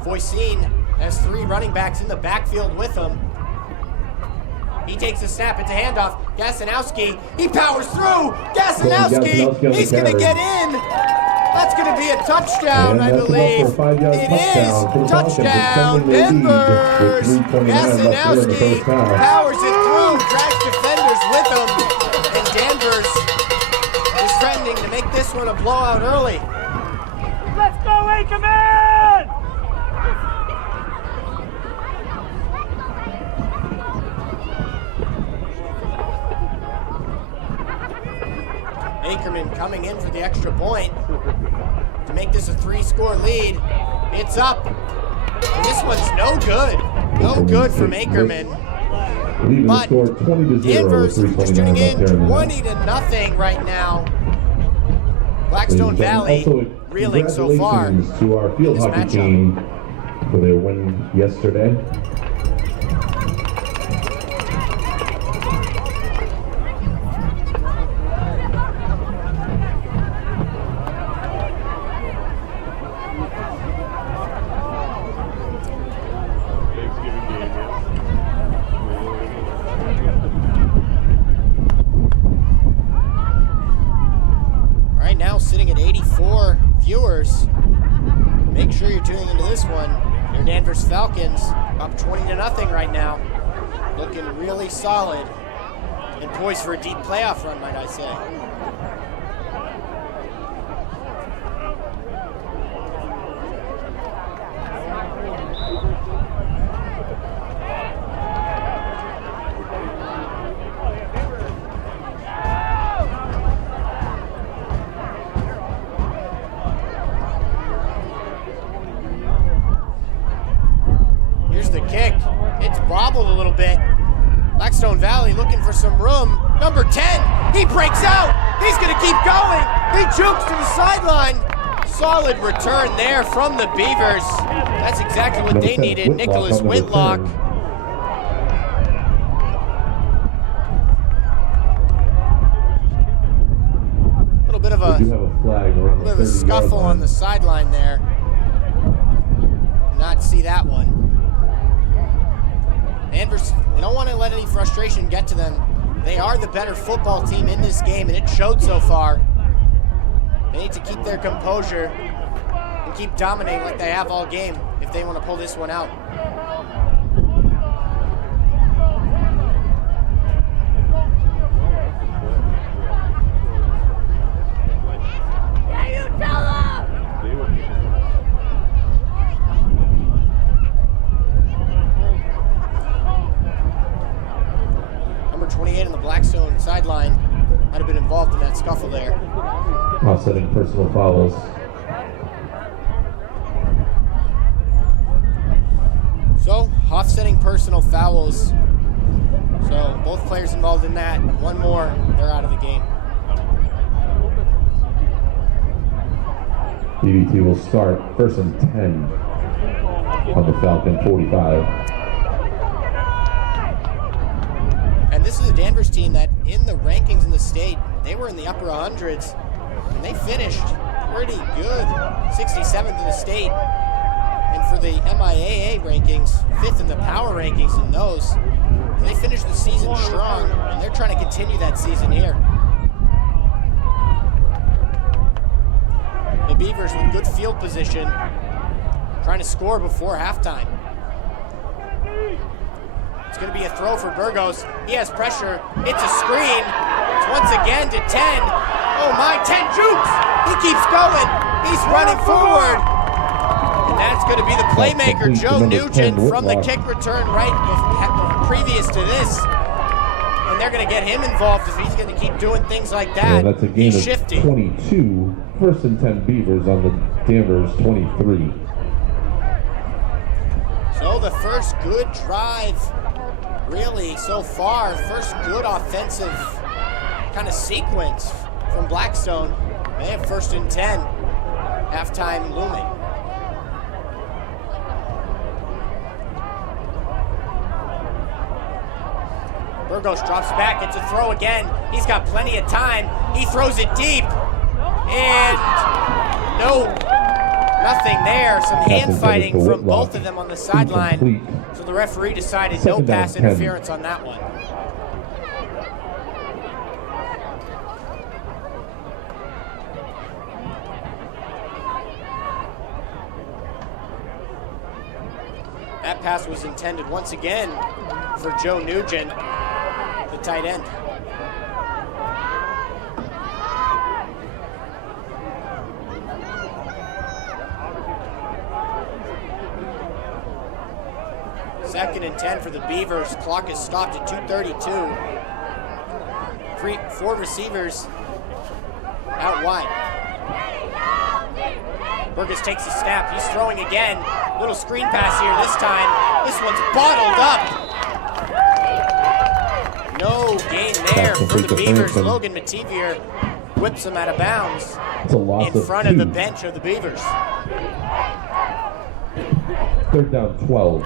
Voisin has 3 running backs in the backfield with him. He takes a snap into handoff. Gazinowski, he powers through. Gazinowski, he's going to get in. That's going to be a touchdown, I believe. It is. Touchdown, Denver. Gazinowski powers it through, drags defenders with him. And Danvers is threatening to make this one a blowout early. Let's go, Ackerman! Ackerman coming in for the extra point to make this a 3-score lead. It's up. And this one's no good. No good from Ackerman. But Danvers is shooting in 20-0 right now. Blackstone Valley reeling so far in Congratulations to our field this hockey matchup. team for their win yesterday. Right now, sitting at 84 viewers. Make sure you're tuning into this one. Your Danvers Falcons up 20-0 right now. Looking really solid and poised for a deep playoff run, might I say. Here's the kick. It's bobbled a little bit. Blackstone Valley looking for some room. Number 10, he breaks out. He's going to keep going. He jukes to the sideline. Solid return there from the Beavers. That's exactly what they needed. Nicholas Whitlock. A little bit of We do have a flag around the 30-yard line. scuffle on the sideline there. Not see that one. Danvers, they don't want to let any frustration get to them. They are the better football team in this game, and it showed so far. They need to keep their composure and keep dominating like they have all game if they want to pull this one out. Number 28 on the Blackstone sideline might have been involved in that scuffle there. Offsetting personal fouls. So, offsetting personal fouls. So, both players involved in that. One more, they're out of the game. BVT will start 1st and 10 on the Falcon 45. And this is a Danvers team that in the rankings in the state, they were in the upper 100s, and they finished pretty good, 67th in the state. And for the MIAA rankings, 5th in the power rankings in those. So they finished the season strong, and they're trying to continue that season here. The Beavers with good field position, trying to score before halftime. It's going to be a throw for Burgos. He has pressure. It's a screen. It's once again to 10. Oh my, 10 jukes! He keeps going. He's running forward. And that's going to be the playmaker, Joe Nugent, from the kick return right previous to this. And they're going to get him involved if he's going to keep doing things like that. That's a gain of 22. 1st and 10 Beavers on the Danvers 23. So the first good drive, really, so far. First good offensive kind of sequence from Blackstone. They have 1st and 10. Halftime looming. Burgos drops back, it's a throw again. He's got plenty of time. He throws it deep. And nothing there. Some hand fighting from both of them on the sideline. So the referee decided no pass interference on that one. That pass was intended once again for Joe Nugent, the tight end. Second and 10 for the Beavers. Clock is stopped at 2:32. Four receivers out wide. Burgess takes a snap. He's throwing again. Little screen pass here this time. This one's bottled up. No gain there for the Beavers. Logan Mativier whips him out of bounds in front of the bench of the Beavers. 3rd down 12.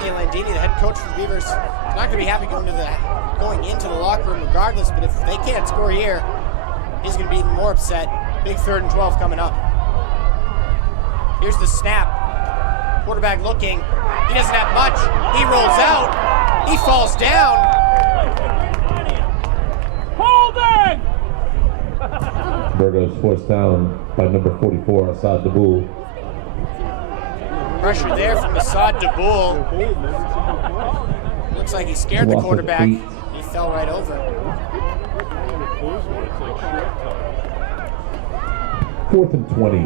Landini, the head coach for the Beavers, is not going to be happy going into the locker room regardless, but if they can't score here, he's going to be even more upset. Big 3rd and 12 coming up. Here's the snap. Quarterback looking. He doesn't have much. He rolls out. He falls down. Holding! Burgos forced down by number 44, Assad Daboul. Pressure there from Assad Daboul. Looks like he scared the quarterback. He fell right over. 4th and 20.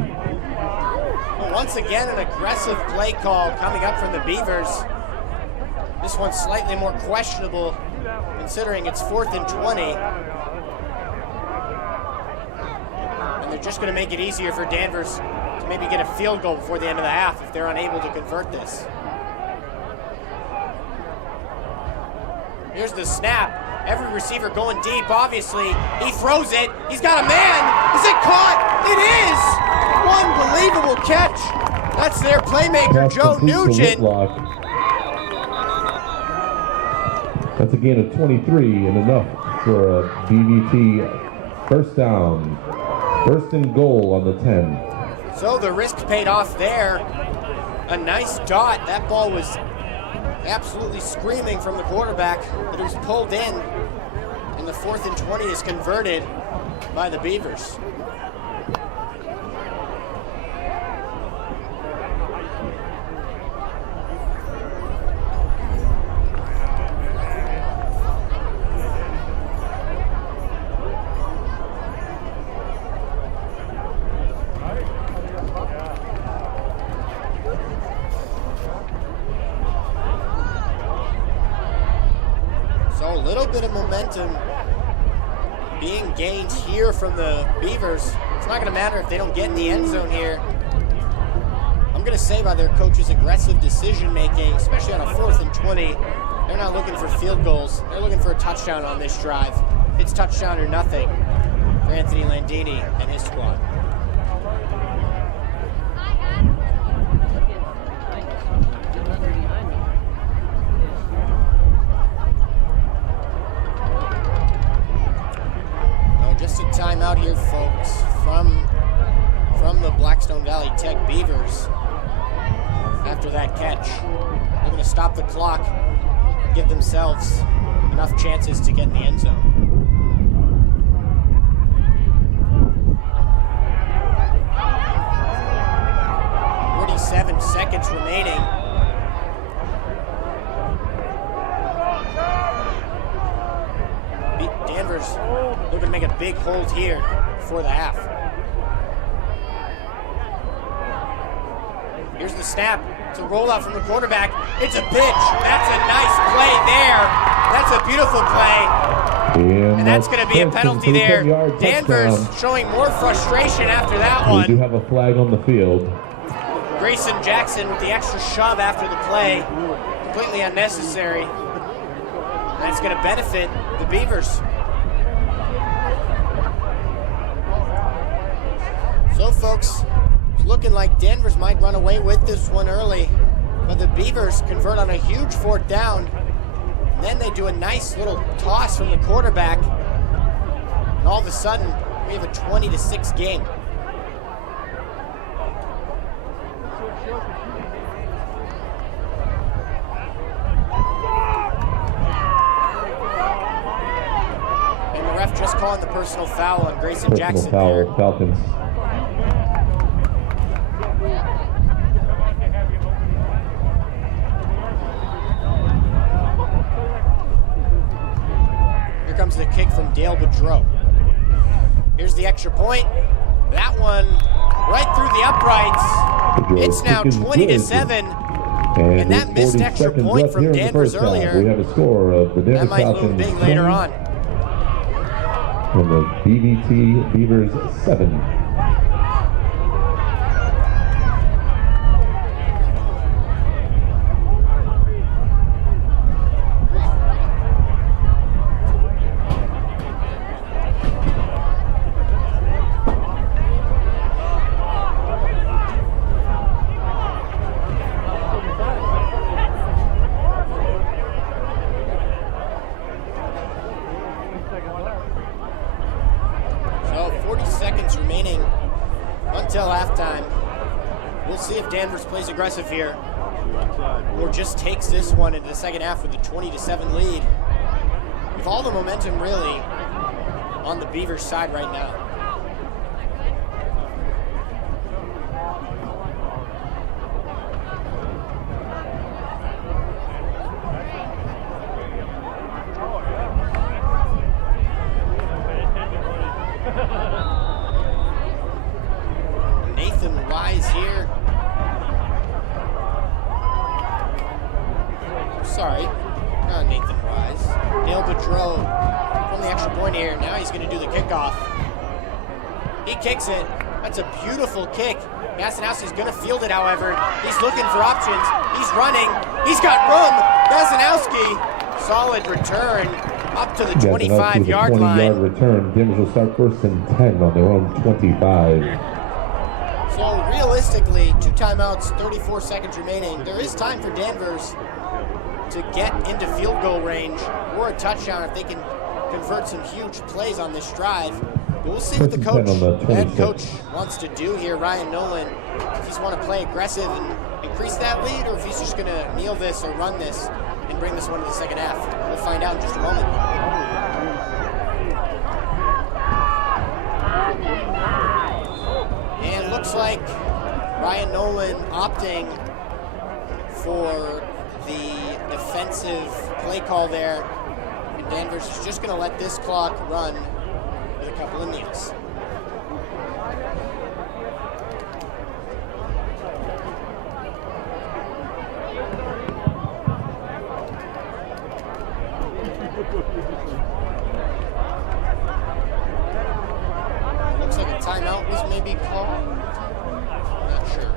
Well, once again, an aggressive play call coming up from the Beavers. This one's slightly more questionable considering it's 4th and 20. And they're just going to make it easier for Danvers to maybe get a field goal before the end of the half if they're unable to convert this. Here's the snap. Every receiver going deep, obviously. He throws it. He's got a man. Is it caught? It is! Unbelievable catch. That's their playmaker, Joe Nugent. That's a gain of 23 and enough for a BVT first down. 1st and goal on the 10. So the risk paid off there. A nice dot. That ball was absolutely screaming from the quarterback, but it was pulled in, and the 4th and 20 is converted by the Beavers. So a little bit of momentum being gained here from the Beavers. It's not going to matter if they don't get in the end zone here. I'm going to say by their coach's aggressive decision-making, especially on a 4th and 20, they're not looking for field goals. They're looking for a touchdown on this drive. It's touchdown or nothing for Anthony Landini and his squad. Just a timeout here, folks, from the Blackstone Valley Tech Beavers after that catch. They're going to stop the clock, give themselves enough chances to get in the end zone. Seconds remaining. Danvers looking to make a big hold here before the half. Here's the snap. It's a rollout from the quarterback. It's a pitch. That's a nice play there. That's a beautiful play. And that's going to be a penalty there. Danvers showing more frustration after that one. We do have a flag on the field. Grayson Jackson with the extra shove after the play. Completely unnecessary. That's going to benefit the Beavers. So, folks, it's looking like Danvers might run away with this one early, but the Beavers convert on a huge 4th down. And then they do a nice little toss from the quarterback. And all of a sudden, we have a 20-6 game. Just calling the personal foul on Grayson Jackson there. Falcons. Here comes the kick from Dale Boudreau. Here's the extra point. That one right through the uprights. It's now 20-7. And that missed extra point from Danvers earlier. We have a score of the Danvers that might Falcons loom big later on. From the BVT Beavers 7. Plays aggressive here, or just takes this one into the second half with a 20-7 lead. With all the momentum really on the Beavers side right now. Nathan Wise here. Sorry, not Nathan Wise. Dale Boudreau from the extra point here. Now he's going to do the kickoff. He kicks it. That's a beautiful kick. Gasanowski's going to field it, however. He's looking for options. He's running. He's got room. Gasanowski, solid return up to the 25-yard line. 20-yard return. Danvers will start 1st and 10 on their own 25. So realistically, 2 timeouts, 34 seconds remaining. There is time for Danvers to get into field goal range or a touchdown if they can convert some huge plays on this drive. But we'll see what the head coach wants to do here, Ryan Nolan. If he's want to play aggressive and increase that lead, or if he's just going to kneel this or run this and bring this one to the second half. We'll find out in just a moment. And it looks like Ryan Nolan opting for the defensive play call there, and Danvers is just going to let this clock run with a couple of kneels. Looks like a timeout was maybe called. Not sure.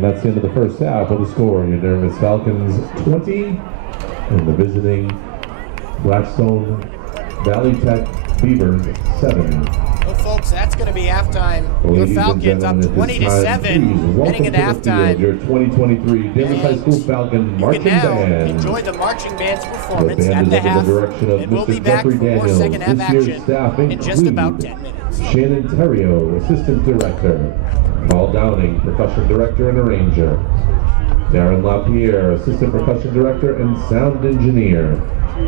And that's the end of the first half. With the score, your Dermis Falcons 20 and the visiting Blackstone Valley Tech Beavers 7. Well, folks, that's going to be halftime. Your Ladies and Falcons up gentlemen, at 20 this to time, 7, please welcome heading into to the field halftime. your 2023 Denver High School Falcon You Marching can now Band. enjoy the marching band's The performance band at is the under half, the direction of and we'll Mr. be back Jeffrey for more Daniels. second half This year's action staff in just about include 10 minutes. Shannon Terrio, Assistant Director. Paul Downing, Percussion Director and Arranger. Darren LaPierre, Assistant Percussion Director and Sound Engineer.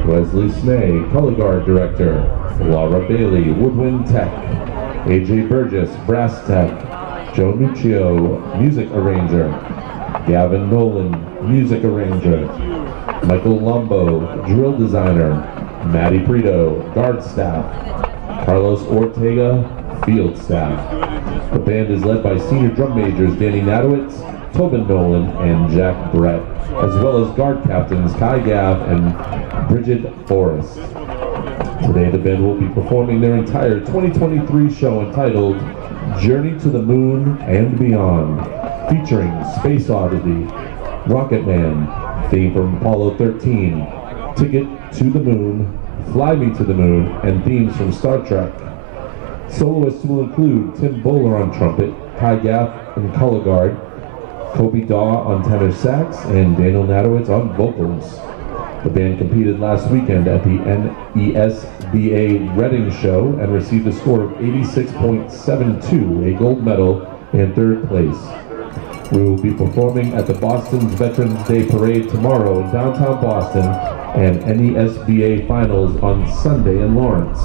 Wesley Snay, Color Guard Director. Laura Bailey, Woodwind Tech. AJ Burgess, Brass Tech. Joe Nuccio, Music Arranger. Gavin Nolan, Music Arranger. Michael Lumbo, Drill Designer. Maddie Prito, Guard Staff. Carlos Ortega, Field Staff. The band is led by Senior Drum Majors Danny Nadowitz, Tobin Nolan, and Jack Brett, as well as Guard Captains Kai Gav and Bridget Forrest. Today the band will be performing their entire 2023 show entitled Journey to the Moon and Beyond, featuring Space Oddity, Rocket Man, theme from Apollo 13, Ticket to the Moon, Fly Me to the Moon, and themes from Star Trek. Soloists will include Tim Bowler on trumpet, Kai Gaff and color guard, Kobe Daw on tenor sax, and Daniel Nadowitz on vocals. The band competed last weekend at the NESBA Reading Show and received a score of 86.72, a gold medal, and third place. We will be performing at the Boston's Veterans Day Parade tomorrow in downtown Boston and NESBA Finals on Sunday in Lawrence.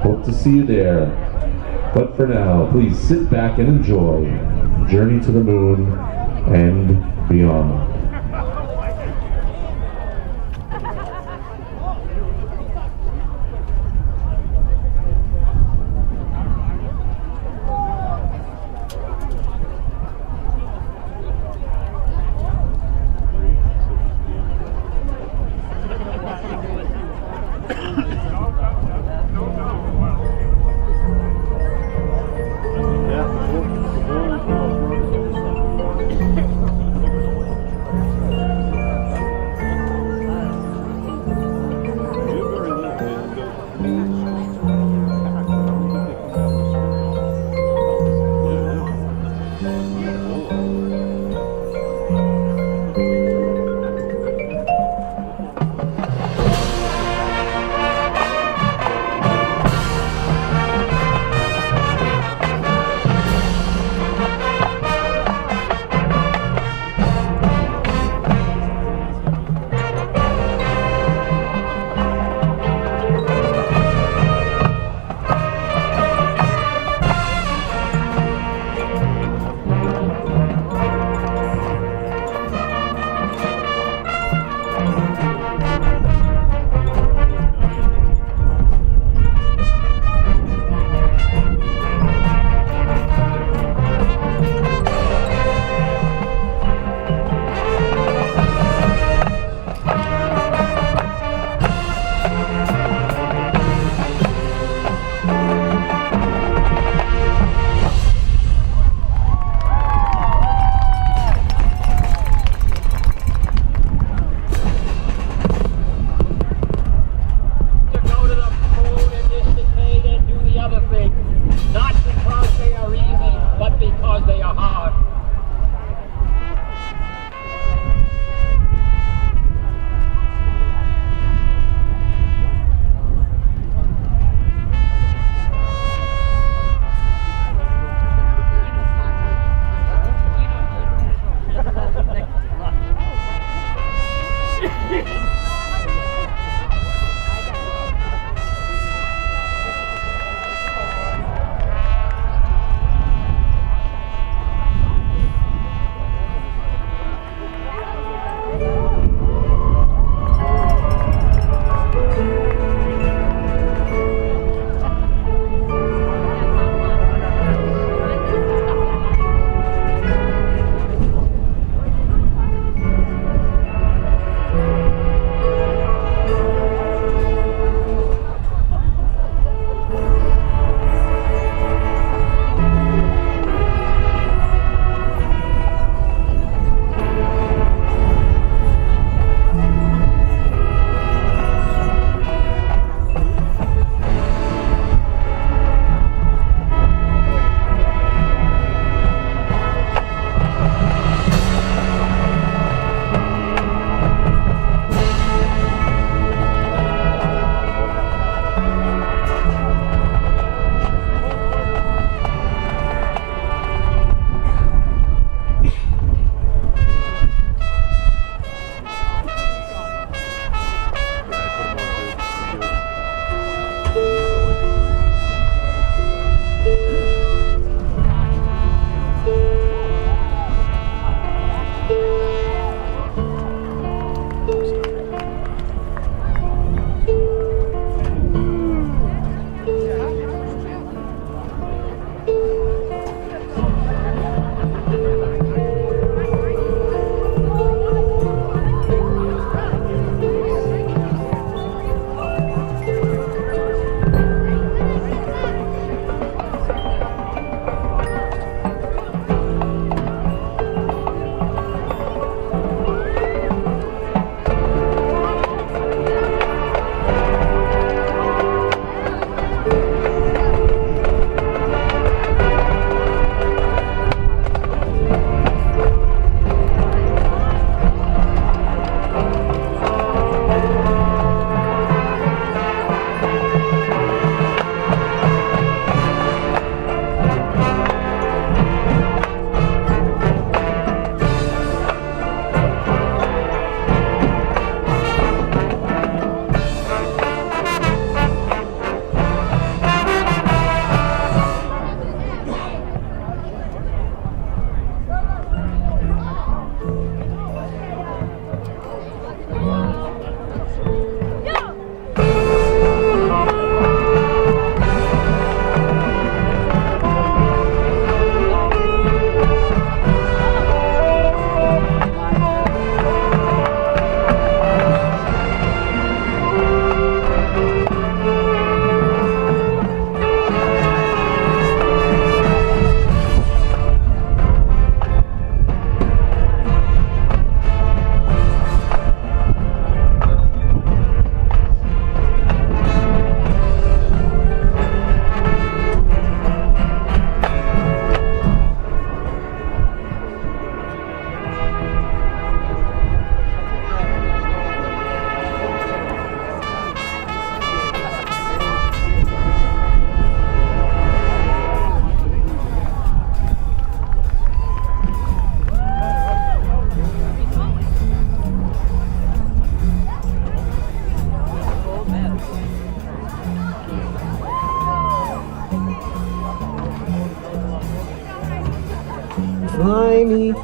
Hope to see you there. But for now, please sit back and enjoy Journey to the Moon and Beyond.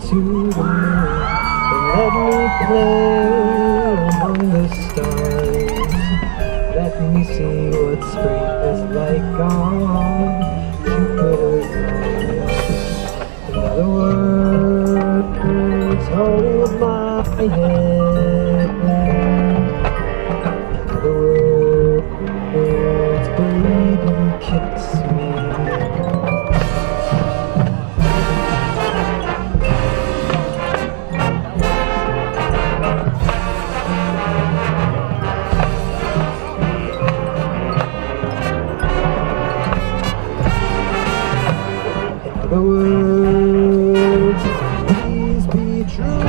to the moon and let me play among the stars. Let me see what spring is like on Jupiter's Mars. In other words, hold my hand. In other words, baby, kiss me. The words, please be true.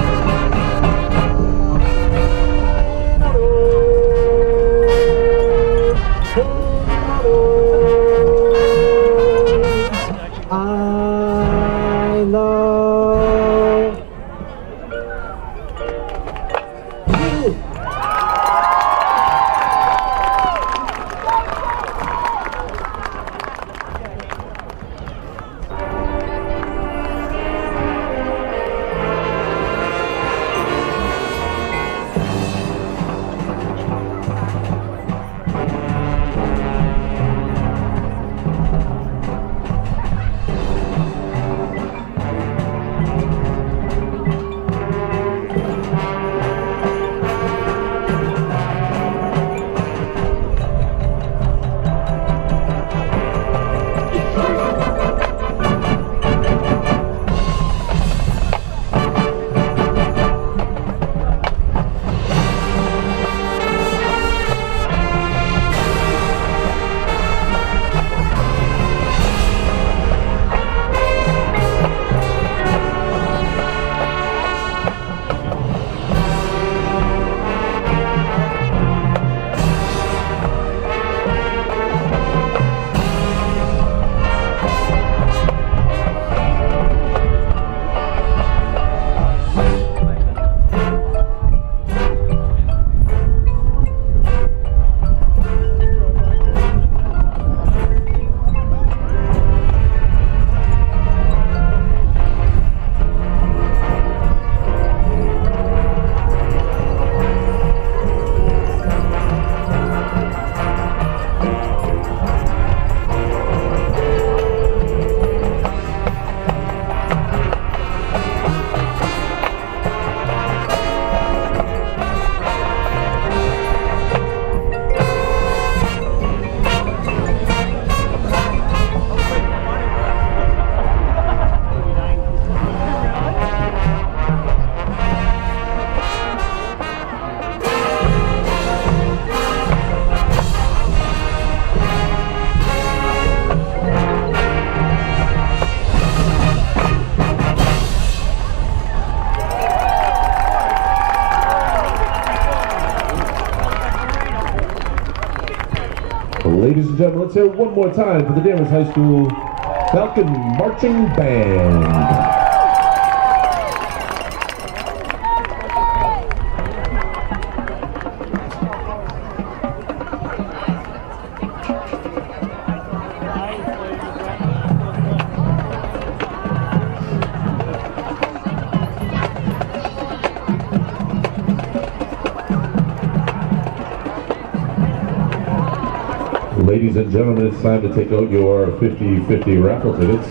In other words, I love you. Ladies and gentlemen, let's hear it one more time for the Danvers High School Falcon Marching Band. Ladies and gentlemen, it's time to take out your 50-50 raffle tickets.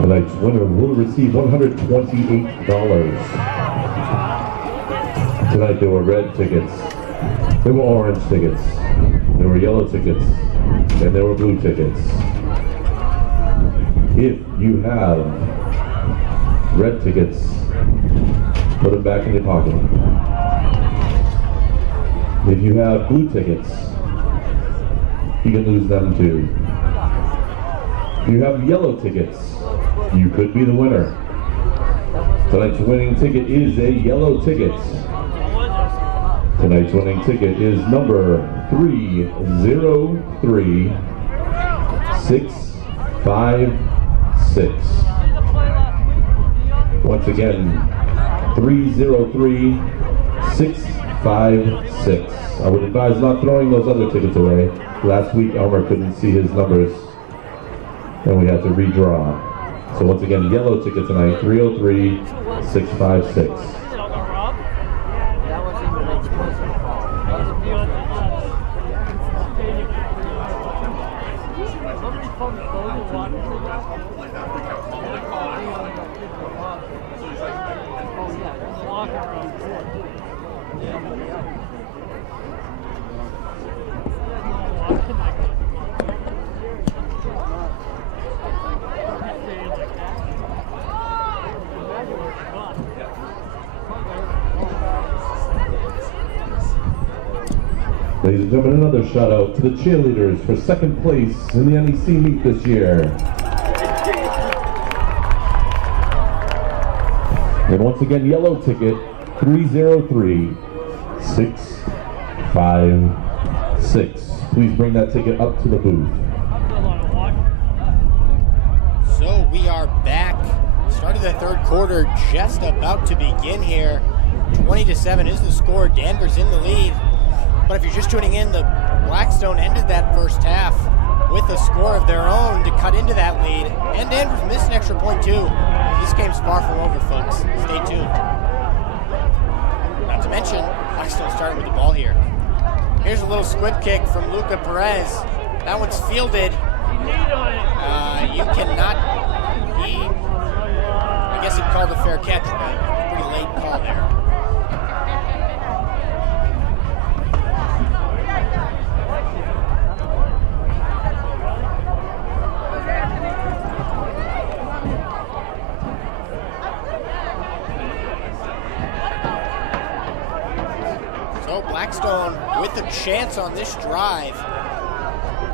Tonight's winner will receive $128. Tonight there were red tickets, there were orange tickets, there were yellow tickets, and there were blue tickets. If you have red tickets, put them back in your pocket. If you have blue tickets, you can lose them too. If you have yellow tickets, you could be the winner. Tonight's winning ticket is a yellow ticket. Tonight's winning ticket is number 303656. Once again, 303656. I would advise not throwing those other tickets away. Last week, Elmer couldn't see his numbers. and we have to redraw. So once again, yellow ticket tonight, 303-656. Ladies and gentlemen, another shout out to the cheerleaders for second place in the NEC meet this year. And once again, yellow ticket, 303-656. Please bring that ticket up to the booth. So we are back. Started the third quarter, just about to begin here. 20-7 is the score. Danvers in the lead. But if you're just tuning in, the Blackstone ended that first half with a score of their own to cut into that lead. And Danvers missed an extra point too. This game's far from over, folks. Stay tuned. Not to mention, Blackstone starting with the ball here. Here's a little squib kick from Luca Perez. That one's fielded. You cannot. I guess he called a fair catch, but pretty late call there. Blackstone with a chance on this drive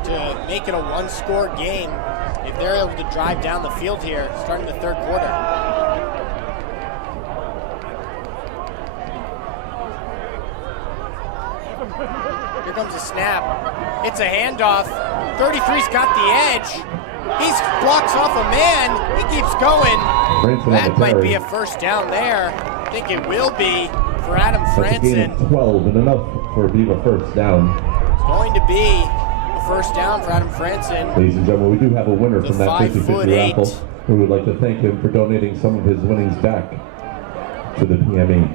to make it a one-score game if they're able to drive down the field here starting the third quarter. Here comes a snap. It's a handoff. 33's got the edge. He blocks off a man. He keeps going. That might be a first down there. I think it will be for Adam Franson. That's a gain of 12 and enough for Viva first down. It's going to be a first down for Adam Franson. Ladies and gentlemen, we do have a winner from that 50-50 raffle. We would like to thank him for donating some of his winnings back to the PME.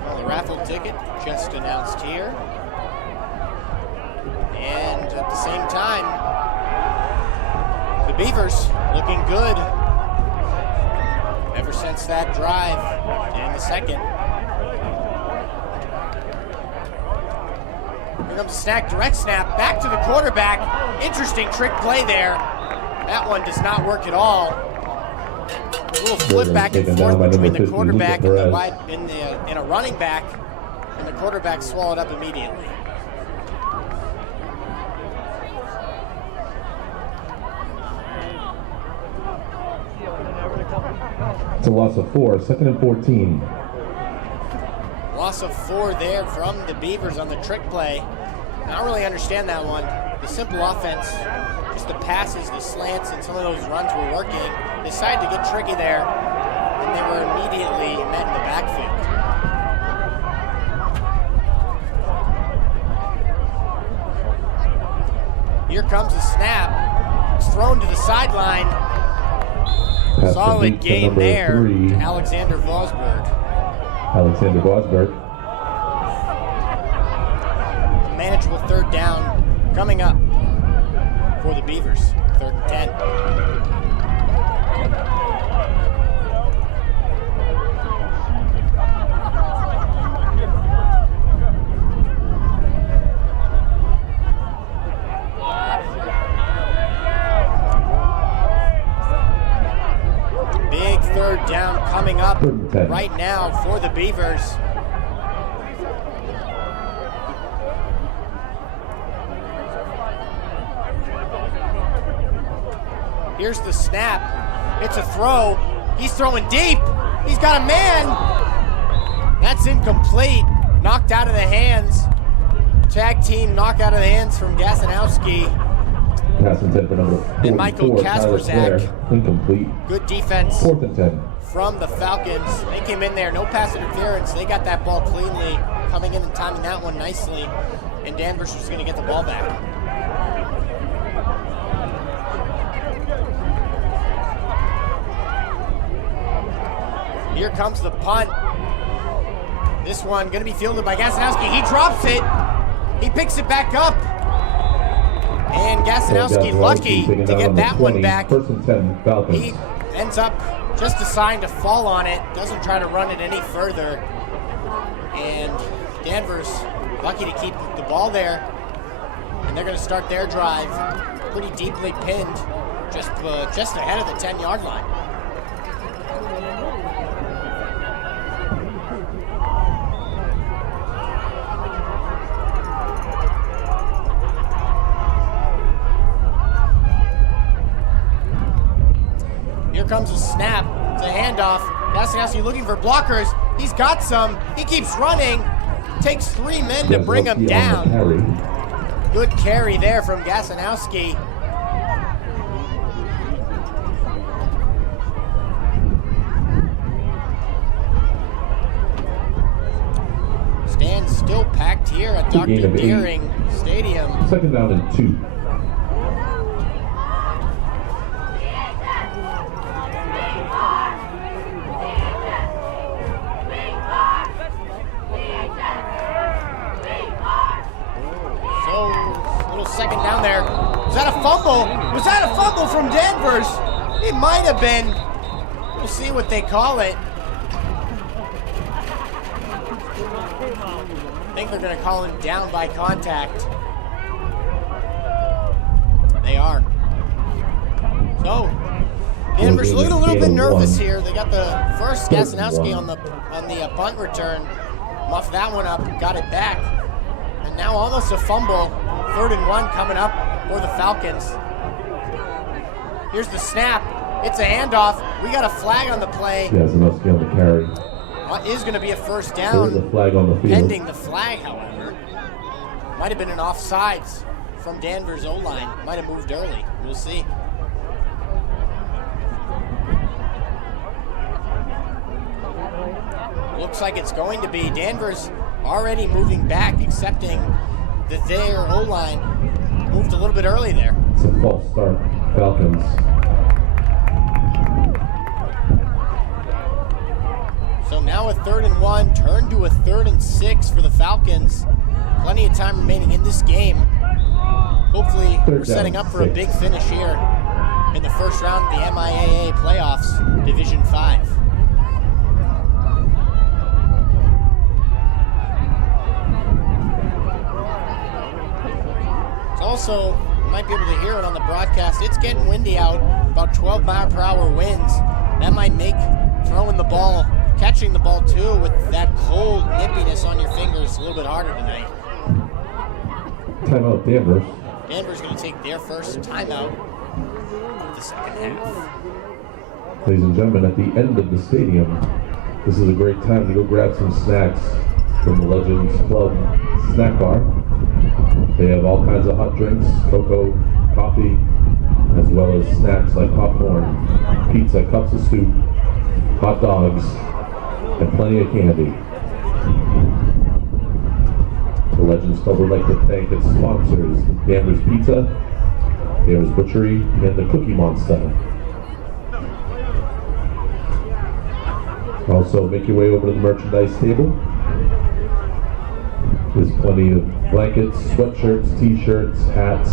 Well, the raffle ticket just announced here. And at the same time, the Beavers looking good ever since that drive in the second. Here comes a snack, direct snap, back to the quarterback. Interesting trick play there. That one does not work at all. A little flip back and forth between the quarterback and the wide and a running back, and the quarterback swallowed up immediately. It's a loss of 4, second and 14. Loss of 4 there from the Beavers on the trick play. I don't really understand that one. The simple offense, just the passes, the slants, and some of those runs were working. They decided to get tricky there, and they were immediately met in the backfield. Here comes a snap. It's thrown to the sideline. Solid game there to Alexander Vosberg. Alexander Vosberg. A manageable third down coming up for the Beavers. 3rd and 10. Big third down coming up right now for the Beavers. Here's the snap. It's a throw. He's throwing deep. He's got a man. That's incomplete. Knocked out of the hands. Tag team knock out of the hands from Gasanowski. Pass intent for number 44, and Michael Kasperzak. Incomplete. Good defense. 4th and 10. from the Falcons. They came in there, no pass interference. They got that ball cleanly, coming in and timing that one nicely. And Danvers was going to get the ball back. Here comes the punt. This one going to be fielded by Gasanowski. He drops it. He picks it back up. And Gasanowski lucky to get that one back. First and 10, Falcons. He ends up just assigned to fall on it. Doesn't try to run it any further. And Danvers lucky to keep the ball there. And they're going to start their drive pretty deeply pinned, just ahead of the 10-yard line. Here comes a snap. It's a handoff. Gasanowski looking for blockers. He's got some. He keeps running. Takes 3 men to bring him down. Good carry there from Gasanowski. Stands still packed here at Dr. Deering Stadium. Second down and 2. Second down there. Was that a fumble? Was that a fumble from Danvers? It might have been. We'll see what they call it. I think they're going to call him down by contact. They are. So, Danvers looking a little bit nervous here. They got the first Gasanowski on the punt return. Muffed that one up, got it back. And now almost a fumble. 3rd and 1 coming up for the Falcons. Here's the snap. It's a handoff. We got a flag on the play. Gasanowski on the carry. What is going to be a first down? There's a flag on the field. Pending the flag, however. Might have been an offsides from Danvers O-line. Might have moved early. We'll see. Looks like it's going to be. Danvers already moving back, accepting that their O-line moved a little bit early there. It's a false start, Falcons. So now a 3rd and 1, turned to a 3rd and 6 for the Falcons. Plenty of time remaining in this game. Hopefully we're setting up for a big finish here in the first round of the MIAA playoffs, Division 5. Also, you might be able to hear it on the broadcast. It's getting windy out, about 12-mile-per-hour winds. That might make throwing the ball, catching the ball too, with that cold nippiness on your fingers a little bit harder tonight. Timeout, Danvers. Danvers going to take their first timeout of the second half. Ladies and gentlemen, at the end of the stadium, this is a great time to go grab some snacks from the Legends Club snack bar. They have all kinds of hot drinks, cocoa, coffee, as well as snacks like popcorn, pizza, cups of soup, hot dogs, and plenty of candy. The Legends Club would like to thank its sponsors, Danvers Pizza, Danvers Butchery, and the Cookie Monster. Also, make your way over to the merchandise table. There's plenty of blankets, sweatshirts, t-shirts, hats,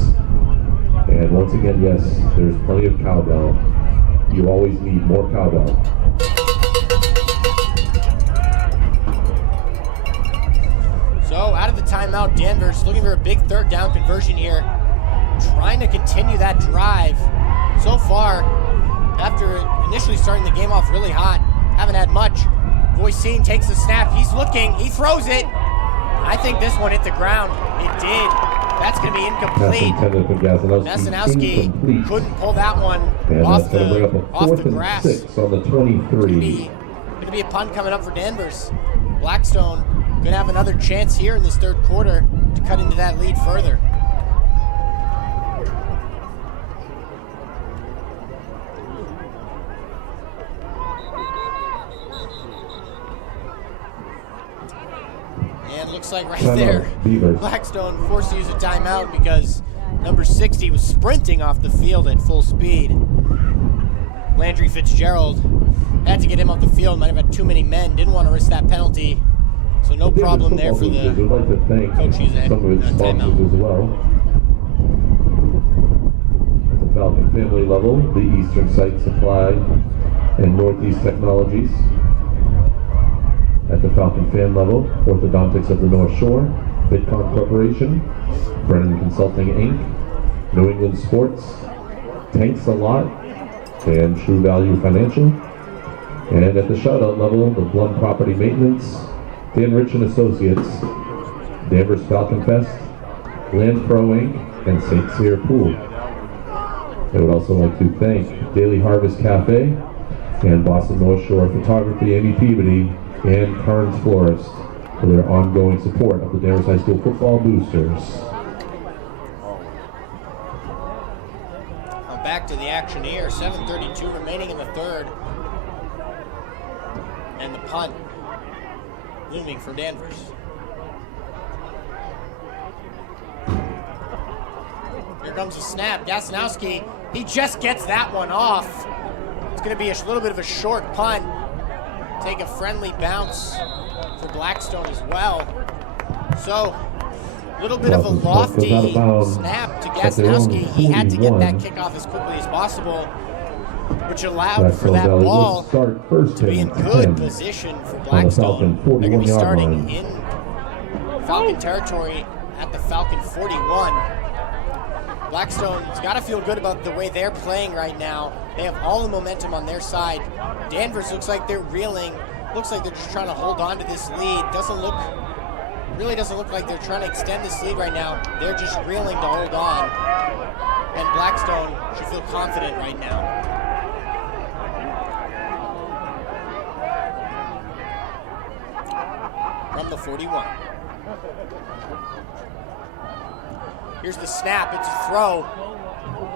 and once again, yes, there's plenty of cowbell. You always need more cowbell. So out of the timeout, Danvers looking for a big 3rd down conversion here, trying to continue that drive. So far, after initially starting the game off really hot, haven't had much. Voisin takes the snap, he's looking, he throws it. I think this one hit the ground. It did. That's going to be incomplete. Gasanowski couldn't pull that one off the grass. 6 on the 23. Going to be a punt coming up for Danvers. Blackstone going to have another chance here in this 3rd quarter to cut into that lead further. looks like right Timeout, there, Beavers. Blackstone forced to use a timeout because number 60 was sprinting off the field at full speed. Landry Fitzgerald had to get him off the field, might have had too many men, didn't want to risk that penalty. So no problem there for the We'd like to thank coach. He's at some of its sponsors timeout. as well. At the Falcon family level, the Eastern Site Supply and Northeast Technologies. At the Falcon fan level, Orthodontics of the North Shore, Bitcon Corporation, Brennan Consulting Inc., New England Sports, Tanks a Lot, and True Value Financial. And at the shoutout level, the Blum Property Maintenance, Dan Rich and Associates, Danvers Falcon Fest, Land Pro Inc., and St. Cyr Pool. I would also like to thank Daily Harvest Cafe and Boston North Shore Photography, Amy Peabody, and Carnes Florist for their ongoing support of the Danvers High School football boosters. Well, back to the action here, 7:32 remaining in the third. And the punt looming for Danvers. Here comes the snap. Gasanowski, he just gets that one off. It's going to be a little bit of a short punt. Take a friendly bounce for Blackstone as well. So, a little bit of a lofty snap to Gasanowski. He had to get that kickoff as quickly as possible, which allowed for that ball to be in good position for Blackstone. They're going to be starting in Falcon territory at the Falcon 41. Blackstone's got to feel good about the way they're playing right now. They have all the momentum on their side. Danvers looks like they're reeling. Looks like they're just trying to hold on to this lead. Really doesn't look like they're trying to extend this lead right now. They're just reeling to hold on. And Blackstone should feel confident right now. From the 41. Here's the snap, it's a throw.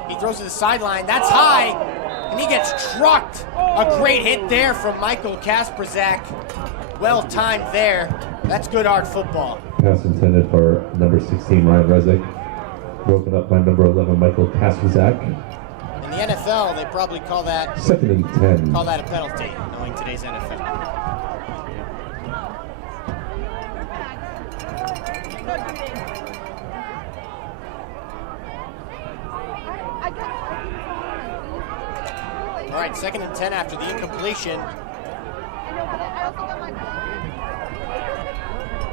He throws to the sideline, that's high, and he gets trucked. A great hit there from Michael Kasperzak. Well timed there. That's good art football. Pass intended for number 16, Ryan Rezick. Broken up by number 11, Michael Kasperzak. In the NFL, they probably call that 2nd and 10. Call that a penalty, knowing today's NFL. All right, 2nd and 10 after the incompletion.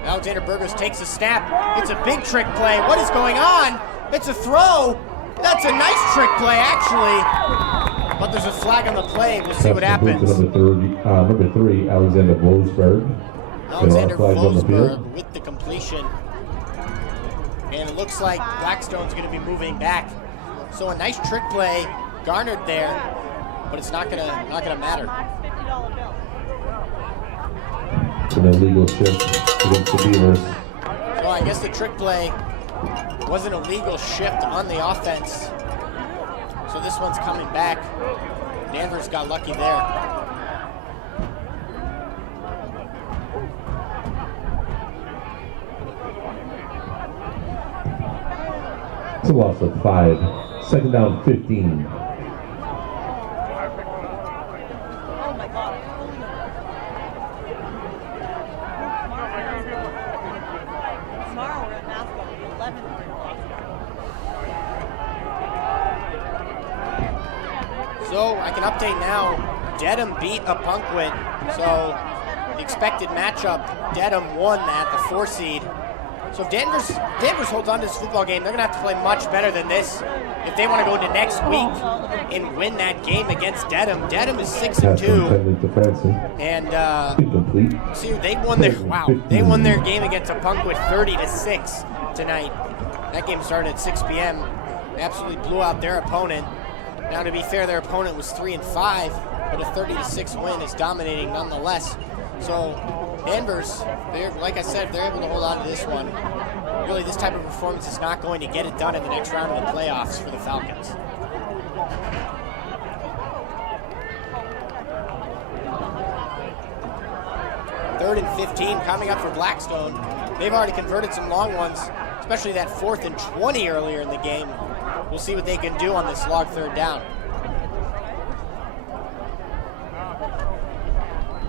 Alexander Burgos takes a snap. It's a big trick play. What is going on? It's a throw. That's a nice trick play, actually. But there's a flag on the play. We'll see what happens. Number 3, Alexander Vosberg. Alexander Vosberg with the completion. And it looks like Blackstone's going to be moving back. So a nice trick play garnered there, but it's not gonna matter. It's an illegal shift against the Beavers. So I guess the trick play wasn't a legal shift on the offense. So this one's coming back. Danvers got lucky there. It's a loss of 5. 2nd down, 15. So I can update now. Dedham beat Apunkwit. So the expected matchup, Dedham won at the 4 seed. So if Danvers holds on to this football game, they're going to have to play much better than this if they want to go into next week and win that game against Dedham. Dedham is 6-2. And see, they won their game against Apunkwit 30-6 tonight. That game started at 6 p.m. They absolutely blew out their opponent. Now, to be fair, their opponent was 3-5, but a 30-6 win is dominating nonetheless. So Danvers, like I said, if they're able to hold on to this one, really this type of performance is not going to get it done in the next round of the playoffs for the Falcons. Third and 15 coming up for Blackstone. they've already converted some long ones, especially that 4th and 20 earlier in the game. We'll see what they can do on this log 3rd down.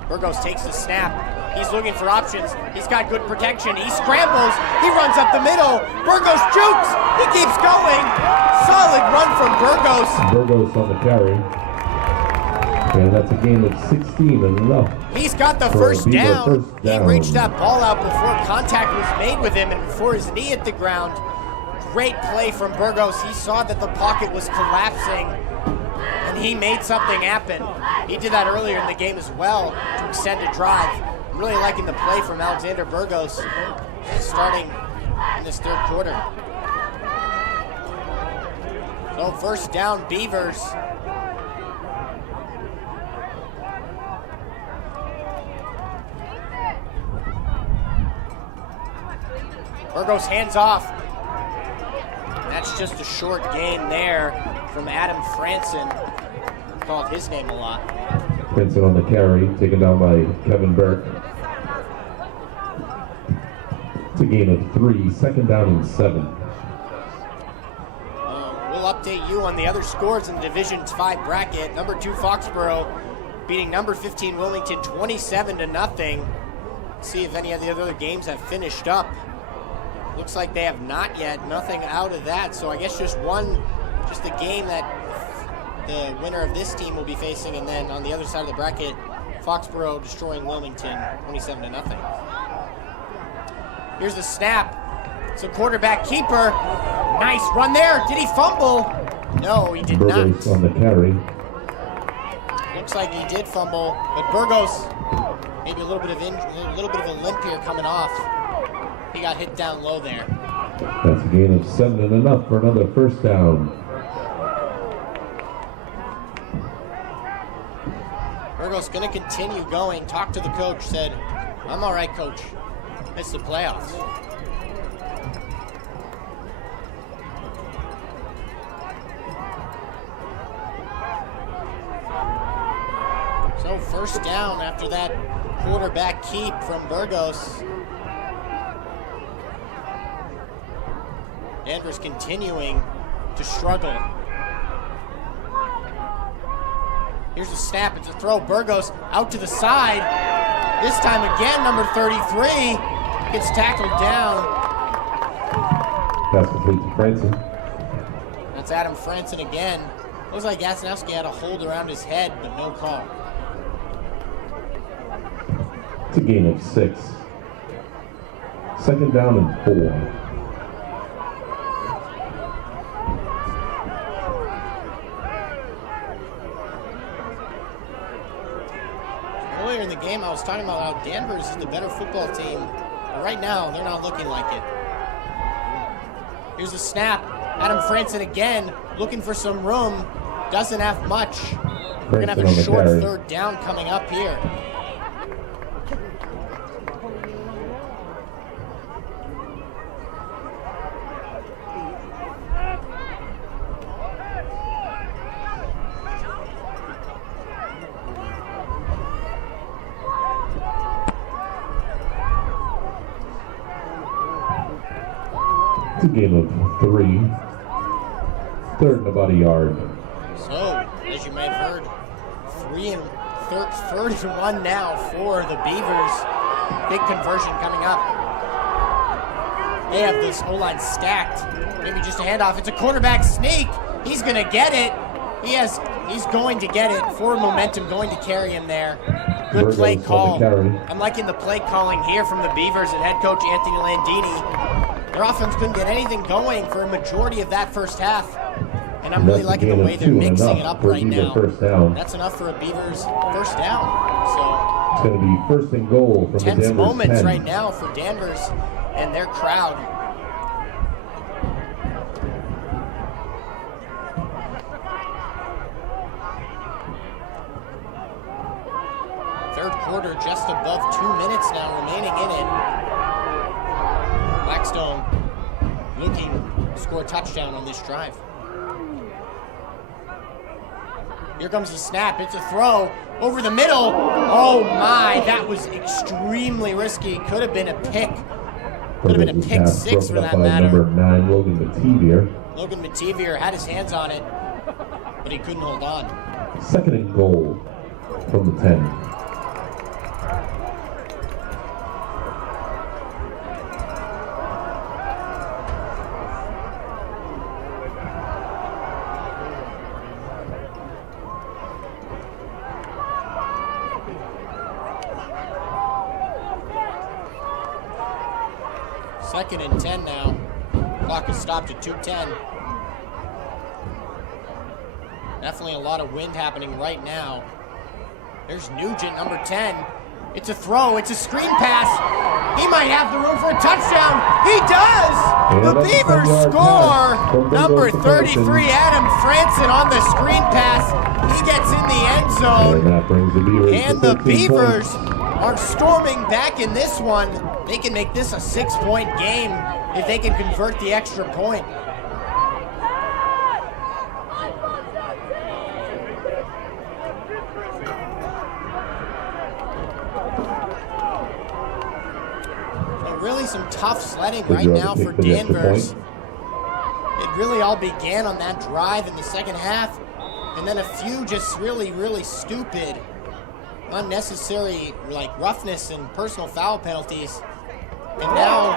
Burgos takes the snap. He's looking for options. He's got good protection. He scrambles. He runs up the middle. Burgos jukes. He keeps going. Solid run from Burgos. Burgos on the carry. And that's a gain of 16 and enough. He's got the for first a Beaver down. first He down. reached that ball out before contact was made with him and before his knee hit the ground. Great play from Burgos. He saw that the pocket was collapsing and he made something happen. He did that earlier in the game as well to extend a drive. I'm really liking the play from Alexander Burgos starting in this 3rd quarter. So first down, Beavers. Burgos hands off. That's just a short gain there from Adam Franson. Called his name a lot. Franson on the carry, taken down by Kevin Burke. It's a gain of 3, 2nd down and 7. We'll update you on the other scores in the Division 5 bracket. Number 2 Foxborough beating number 15 Wilmington 27-0. See if any of the other games have finished up. Looks like they have not yet. Nothing out of that. So I guess just the game that the winner of this team will be facing, and then on the other side of the bracket, Foxborough destroying Wilmington 27-0. Here's the snap. It's a quarterback keeper. Nice run there. Did he fumble? No, he did Burgos not. on the carry. Looks like he did fumble, but Burgos maybe a little bit of a limp here coming off. He got hit down low there. That's a gain of 7 and enough for another first down. Burgos gonna continue going. Talked to the coach, said, "I'm all right, coach. It's the playoffs." So first down after that quarterback keep from Burgos. Danvers continuing to struggle. Here's a snap, it's a throw. Burgos out to the side. This time again, number 33 gets tackled down. Pass complete to Franson. That's Adam Franson again. Looks like Gasanowski had a hold around his head, but no call. It's a gain of 6. 2nd down and 4. Earlier in the game, I was talking about how Danvers is the better football team, but right now, they're not looking like it. Here's a snap. Adam Franson again, looking for some room. Doesn't have much. We're going to have a short carry. 3rd down coming up here. It's a game of 3. 3rd and about a yard. So, as you may have heard, 3rd and 1 now for the Beavers. Big conversion coming up. They have this O-line stacked. Maybe just a handoff. It's a quarterback sneak. He's going to get it. He's going to get it. Forward momentum going to carry him there. Good Burgos play on the call. carry. I'm liking the play calling here from the Beavers and head coach Anthony Landini. Their offense couldn't get anything going for a majority of that first half. And I'm really liking the way they're mixing it up right now. First down. That's enough for a Beavers first down. It's going to be 1st and goal from So the tense Danvers moments 10. right now for Danvers and their crowd. Third quarter, just above 2 minutes now remaining in it. Blackstone looking to score a touchdown on this drive. Here comes the snap. It's a throw over the middle. Oh my, that was extremely risky. Could have been a pick Could have been a pick six for that matter. Number 9, Logan Mativier. Logan Mativier had his hands on it, but he couldn't hold on. 2nd and goal from the 10. Second and 10 now. Clock is stopped at 2:10. Definitely a lot of wind happening right now. There's Nugent, number 10. It's a throw. It's a screen pass. He might have the room for a touchdown. He does! The Beavers score! Number 33, Adam Franson on the screen pass. He gets in the end zone. And that brings the Beavers And to the 13 Beavers points. are storming back in this one. They can make this a 6-point game if they can convert the extra point. So really some tough sledding right now for Danvers. It really all began on that drive in the second half, and then a few just really stupid, unnecessary roughness and personal foul penalties. And now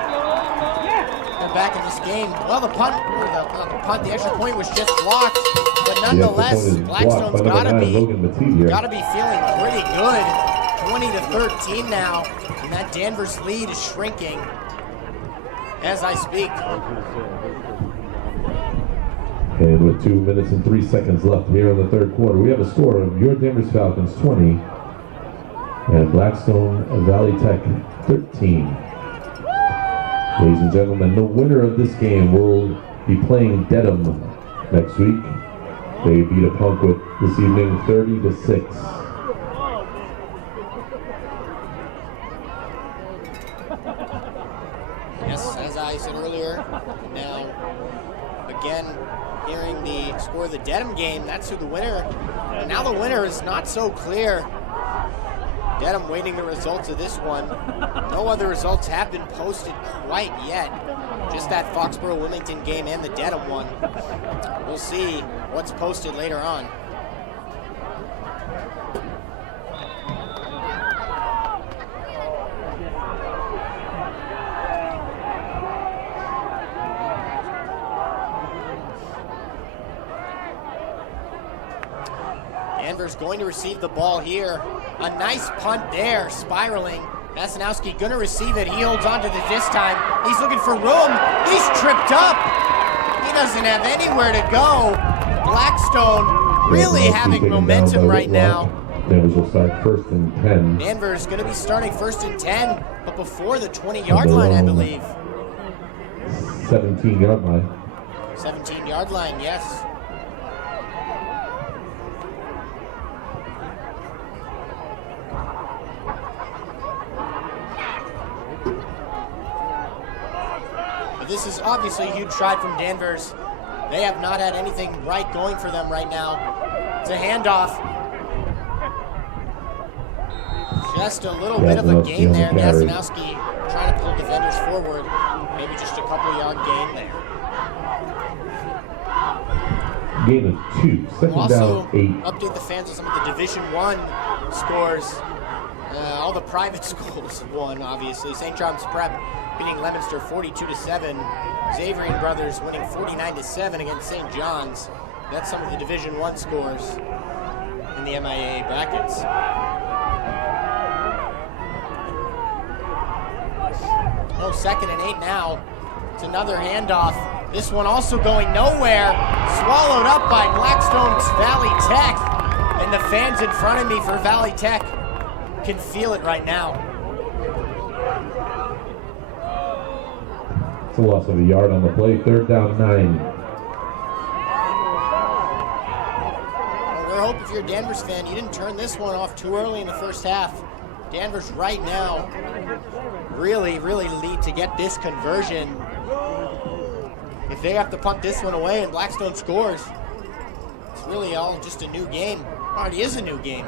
they're back in this game. Well, the the extra point was just blocked, but nonetheless, Blackstone's gotta be feeling pretty good. 20-13 now, and that Danvers lead is shrinking as I speak. And with 2 minutes and 3 seconds left here in the third quarter, we have a score of your Danvers Falcons 20 and Blackstone Valley Tech 13. Ladies and gentlemen, the winner of this game will be playing Dedham next week. They beat a Ponquit this evening 30-6. Yes, as I said earlier, now again hearing the score of the Dedham game, that's who the winner. And now the winner is not so clear. Dedham waiting the results of this one. No other results have been posted quite yet. Just that Foxborough-Wilmington game and the Dedham one. We'll see what's posted later on. Danvers going to receive the ball here. A nice punt there, spiraling. Vasanowski gonna receive it. He holds on to it this time. He's looking for room. He's tripped up. He doesn't have anywhere to go. Blackstone really having momentum right now. Danvers will start 1st and 10. Danvers gonna be starting 1st and 10, but before the 20-yard line, I believe. 17-yard line. 17-yard line, yes. This is obviously a huge stride from Danvers. They have not had anything right going for them right now. It's a handoff. Just a little bit of a gain there. Vasanowski trying to pull defenders forward. Maybe just a couple-yard gain there. Gain of 2. Second Also, down, 8. update the fans on some of the Division I scores. All the private schools won, obviously. St. John's Prep beating Leominster 42-7. Xaverian Brothers winning 49-7 against St. John's. That's some of the Division I scores in the MIAA brackets. No, 2nd and 8 now. It's another handoff. This one also going nowhere. Swallowed up by Blackstone's Valley Tech. And the fans in front of me for Valley Tech can feel it right now. It's a loss of a yard on the play. 3rd down, 9. We're hoping if you're a Danvers fan, you didn't turn this one off too early in the first half. Danvers right now really need to get this conversion. If they have to punt this one away and Blackstone scores, it's really all just a new game. It already is a new game.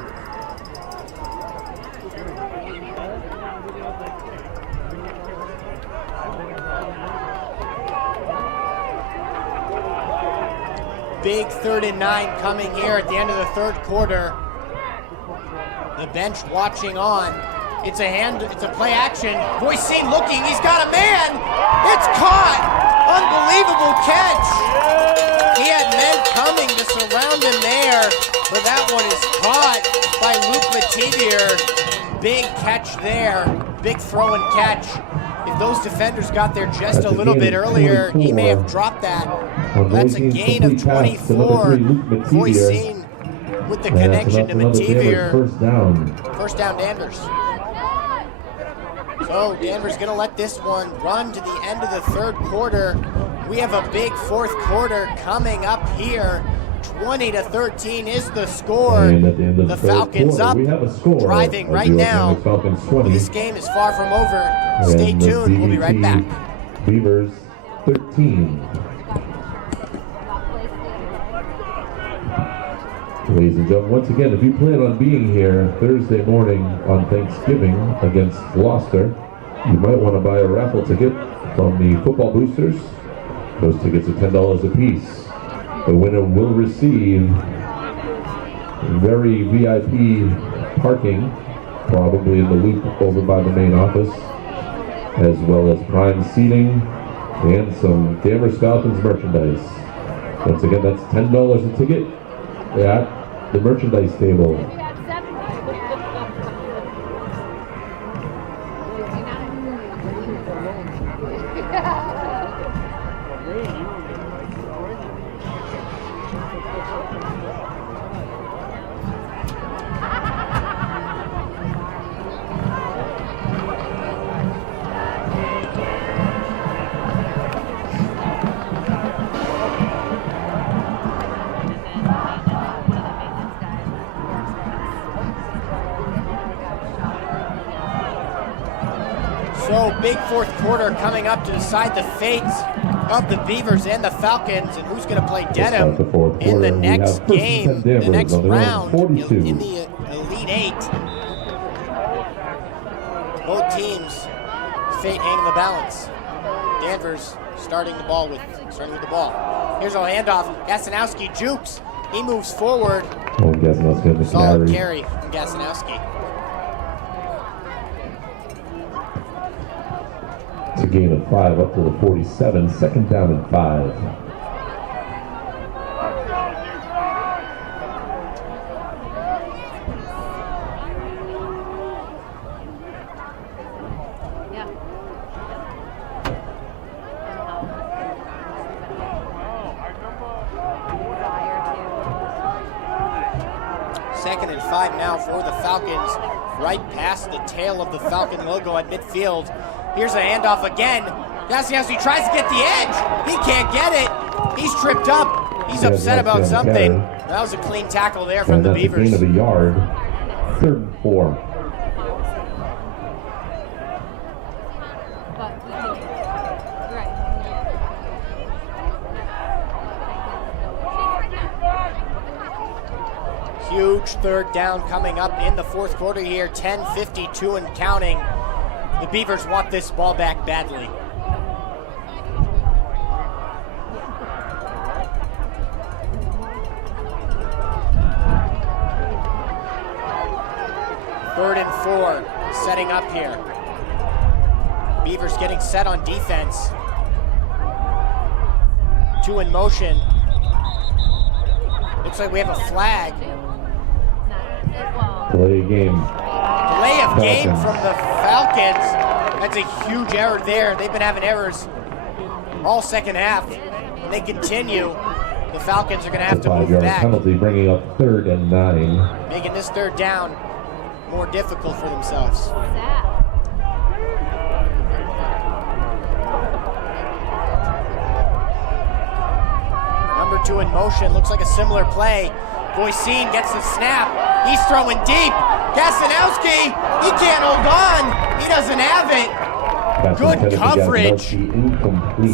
big 3rd and 9 coming here at the end of the 3rd quarter. The bench watching on. It's a play action. Boycine looking, he's got a man. It's caught. Unbelievable catch. He had men coming to surround him there, but that one is caught by Luke Mativier. Big catch there. Big throw and catch. If those defenders got there just a little bit earlier, he may have dropped that. That's a gain of 24. Boycine with the connection to Mativier. First down, Danvers. So Danvers gonna let this one run to the end of the 3rd quarter. We have a big 4th quarter coming up here. 20-13 is the score. The Falcons up, driving right now. This game is far from over. Stay tuned, we'll be right back. Beavers 13. Ladies and gentlemen, once again, if you plan on being here Thursday morning on Thanksgiving against Gloucester, you might want to buy a raffle ticket from the Football Boosters. Those tickets are $10 a piece. The winner will receive very VIP parking, probably in the loop over by the main office, as well as prime seating and some Danvers Falcons merchandise. Once again, that's $10 a ticket at the merchandise table. So big 4th quarter coming up to decide the fates of the Beavers and the Falcons, and who's going to play Dedham in the next game, the next round in the Elite 8. Both teams, fate hanging in the balance. Danvers starting with the ball. Here's a handoff. Gasanowski jukes. He moves forward. Solid carry from Gasanowski. It's a gain of 5 up to the 47. 2nd down and 5. Second and 5 now for the Falcons, right past the tail of the Falcon logo at midfield. Here's a handoff again. Gasanowski tries to get the edge. He can't get it. He's tripped up. He's upset about something. That was a clean tackle there from the Beavers. Gain of a yard. 3rd and 4. Huge 3rd down coming up in the 4th quarter here. 10:52 and counting. The Beavers want this ball back badly. Third and 4, setting up here. Beavers getting set on defense. 2 in motion. Looks like we have a flag. Delay game. Delay of game from the Falcons. That's a huge error there. They've been having errors all second half. And they continue. The Falcons are going to have to move back. Penalty bringing up 3rd and 9. Making this 3rd down more difficult for themselves. Number 2 in motion. Looks like a similar play. Boycine gets the snap. He's throwing deep. Gasanowski, he can't hold on. He doesn't have it. Good coverage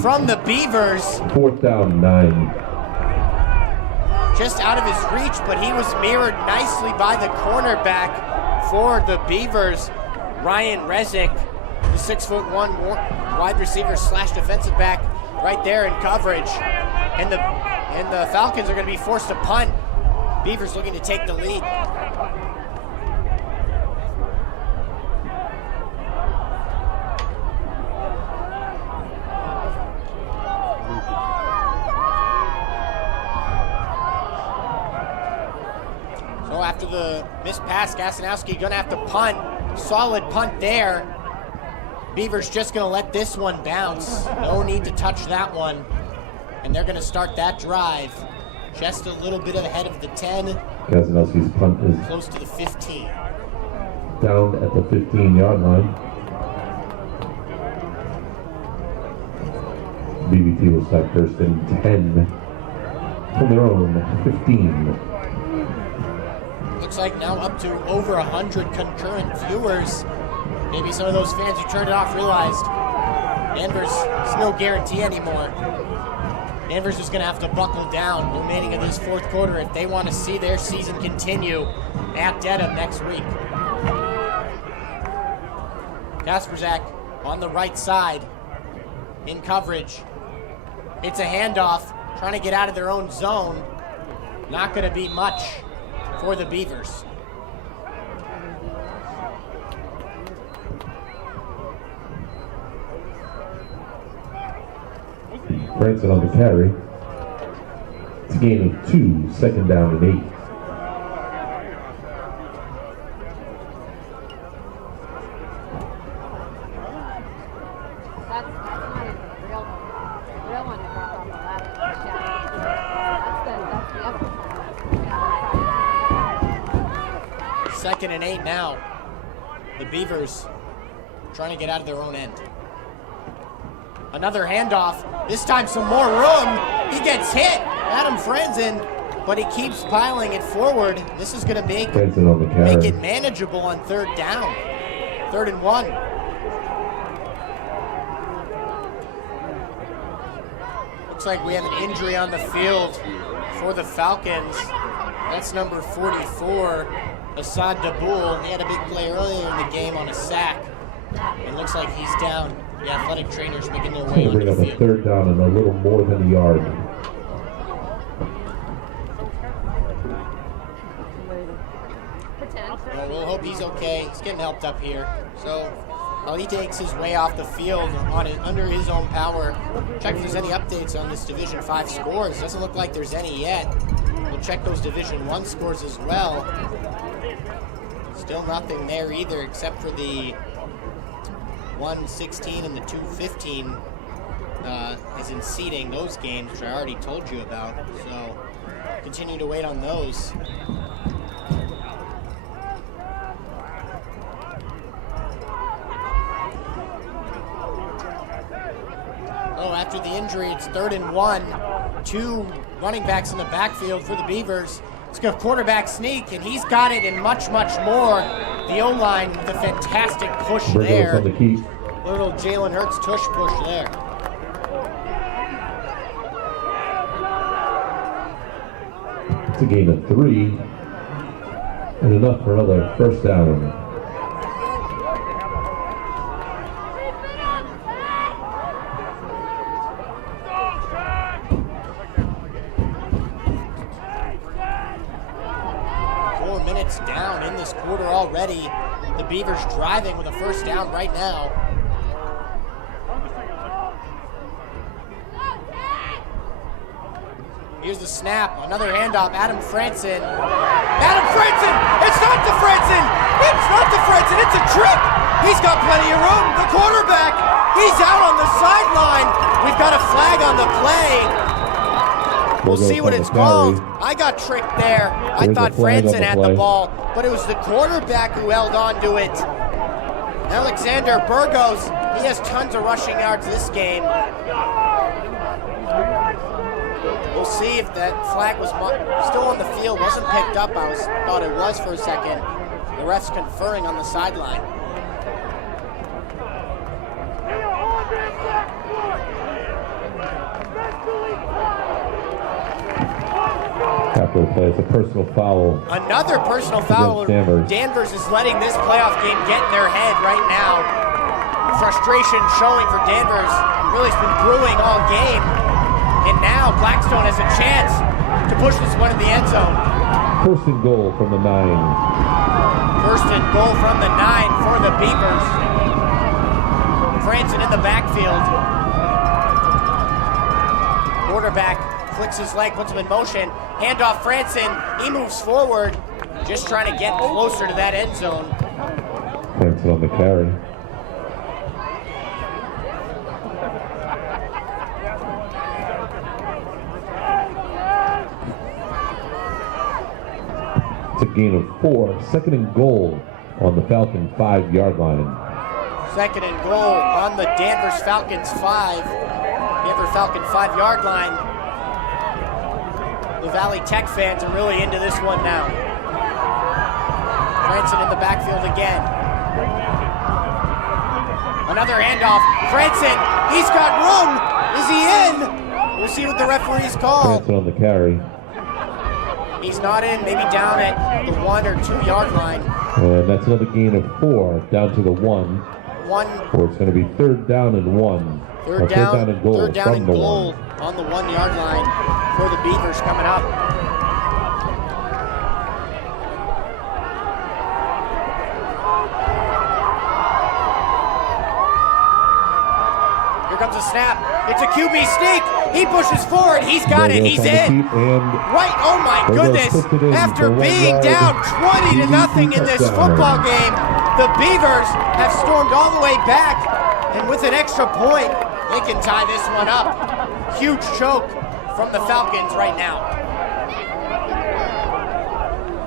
from the Beavers. 4th down, 9. Just out of his reach, but he was mirrored nicely by the cornerback for the Beavers. Ryan Rezick, the 6'1" wide receiver / defensive back right there in coverage. And and the Falcons are going to be forced to punt. Beavers looking to take the lead. So after the missed pass, Gasanowski going to have to punt. Solid punt there. Beavers just going to let this one bounce. No need to touch that one. And they're going to start that drive. Just a little bit ahead of the 10. Gasanowski's punt is close to the 15. Down at the 15-yard line. BVT will start first and 10 from their own 15. Looks like now up to over 100 concurrent viewers. Maybe some of those fans who turned it off realized Danvers is no guarantee anymore. Danvers is going to have to buckle down the remaining of this fourth quarter if they want to see their season continue at Dedham next week. Kasperzak on the right side in coverage. It's a handoff, trying to get out of their own zone. Not going to be much for the Beavers. Branson on the carry. It's a gain of 2, second down and 8. That's not a real one to drop off the ladder. That's the effort. Second and 8 now. The Beavers trying to get out of their own end. Another handoff. This time some more room. He gets hit. Adam Franzen, but he keeps piling it forward. This is going to make it manageable on third down. 3rd and 1. Looks like we have an injury on the field for the Falcons. That's number 44, Assad Daboul. He had a big play earlier in the game on a sack. It looks like he's down. The athletic trainers making their way onto bring the up field. a 3rd down and a little more than a yard. Well, we'll hope he's okay. He's getting helped up here. So while he takes his way off the field under his own power, check if there's any updates on this Division 5 scores. Doesn't look like there's any yet. We'll check those Division 1 scores as well. Still nothing there either, except for the 1-16 and the 2-15 is in seeding those games, which I already told you about. So continue to wait on those. Oh, after the injury, it's 3rd and 1. 2 running backs in the backfield for the Beavers. It's a quarterback sneak, and he's got it and much, much more. The O-line with a fantastic push there. On the key. Little Jalen Hurts tush push there. It's a gain of 3 and enough for another first down. Down in this quarter already. The Beavers driving with a first down right now. Here's the snap. Another handoff. Adam Franzen. Adam Franzen! It's not the Franzen! It's not the Franzen! It's a trick! He's got plenty of room. The quarterback, he's out on the sideline. We've got a flag on the play. We'll see what it's called. I got tricked there. I thought Franzen had the ball, but it was the quarterback who held on to it. Alexander Burgos, he has tons of rushing yards this game. We'll see if that flag was still on the field, wasn't picked up. I thought it was for a second. The ref's conferring on the sideline. After the play, it's a personal foul. Another personal foul. Danvers is letting this playoff game get in their head right now. Frustration showing for Danvers. Really, it's been brewing all game. And now Blackstone has a chance to push this one in the end zone. First and goal from the 9. First and goal from the 9 for the Beavers. Franson in the backfield. Quarterback flicks his leg, puts him in motion. Handoff Franson. He moves forward, just trying to get closer to that end zone. Franson on the carry. It's a gain of 4. Second and goal on the Falcon 5-yard line. Second and goal on the Danvers Falcons 5. Denver Falcon 5-yard line. The Valley Tech fans are really into this one now. Franson in the backfield again. Another handoff. Franson, he's got room. Is he in? We'll see what the referees call. Franson on the carry. He's not in, maybe down at the 1 or 2 yard line. And that's another gain of 4, down to the 1. Or it's going to be third down and 1. Third down and goal, on the 1 yard line for the Beavers coming up. Here comes a snap. It's a QB sneak. He pushes forward. He's got it. He's in. Right. Oh my goodness. After being down 20-0 in this football game, the Beavers have stormed all the way back, and with an extra point, they can tie this one up. Huge choke from the Falcons right now.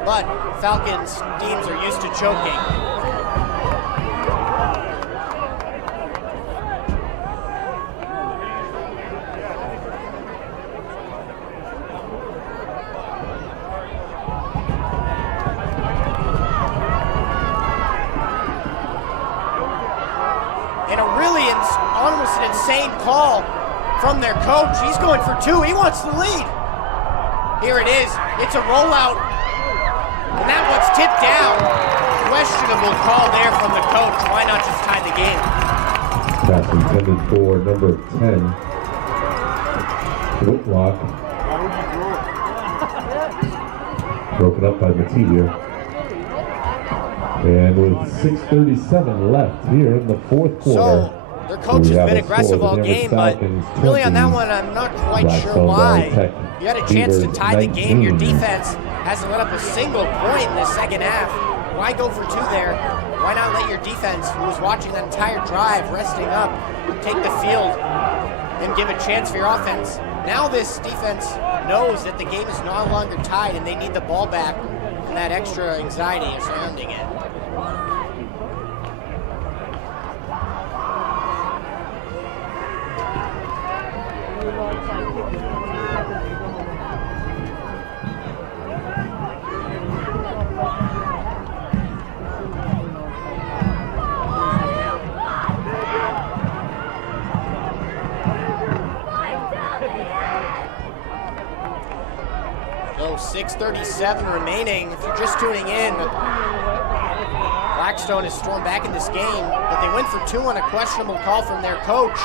But Falcons teams are used to choking. Almost an insane call from their coach. He's going for 2. He wants the lead. Here it is. It's a rollout. And that one's tipped down. Questionable call there from the coach. Why not just tie the game? Pass intended for number 10. Whitlock. Broken up by Mativier. And with 6:37 left here in the fourth quarter. Their coach has been aggressive all game, but really on that one, I'm not quite sure why. You had a chance to tie the game. Your defense hasn't let up a single point in the second half. Why go for 2 there? Why not let your defense, who was watching that entire drive, resting up, take the field and give a chance for your offense? Now this defense knows that the game is no longer tied and they need the ball back, and that extra anxiety is surrounding it. So 6:37 remaining. If you're just tuning in, Blackstone has stormed back in this game, but they went for 2 on a questionable call from their coach.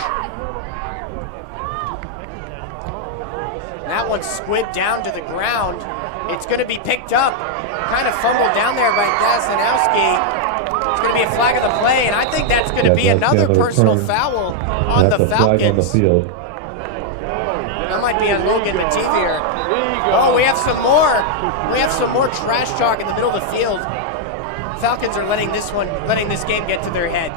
That one's squibbed down to the ground. It's going to be picked up. Kind of fumbled down there by Gasanowski. It's going to be a flag of the play, and I think that's going to be another personal foul on the Falcons. That might be on Logan Mativier. Oh, we have some more. We have some more trash talk in the middle of the field. Falcons are letting this game get to their head.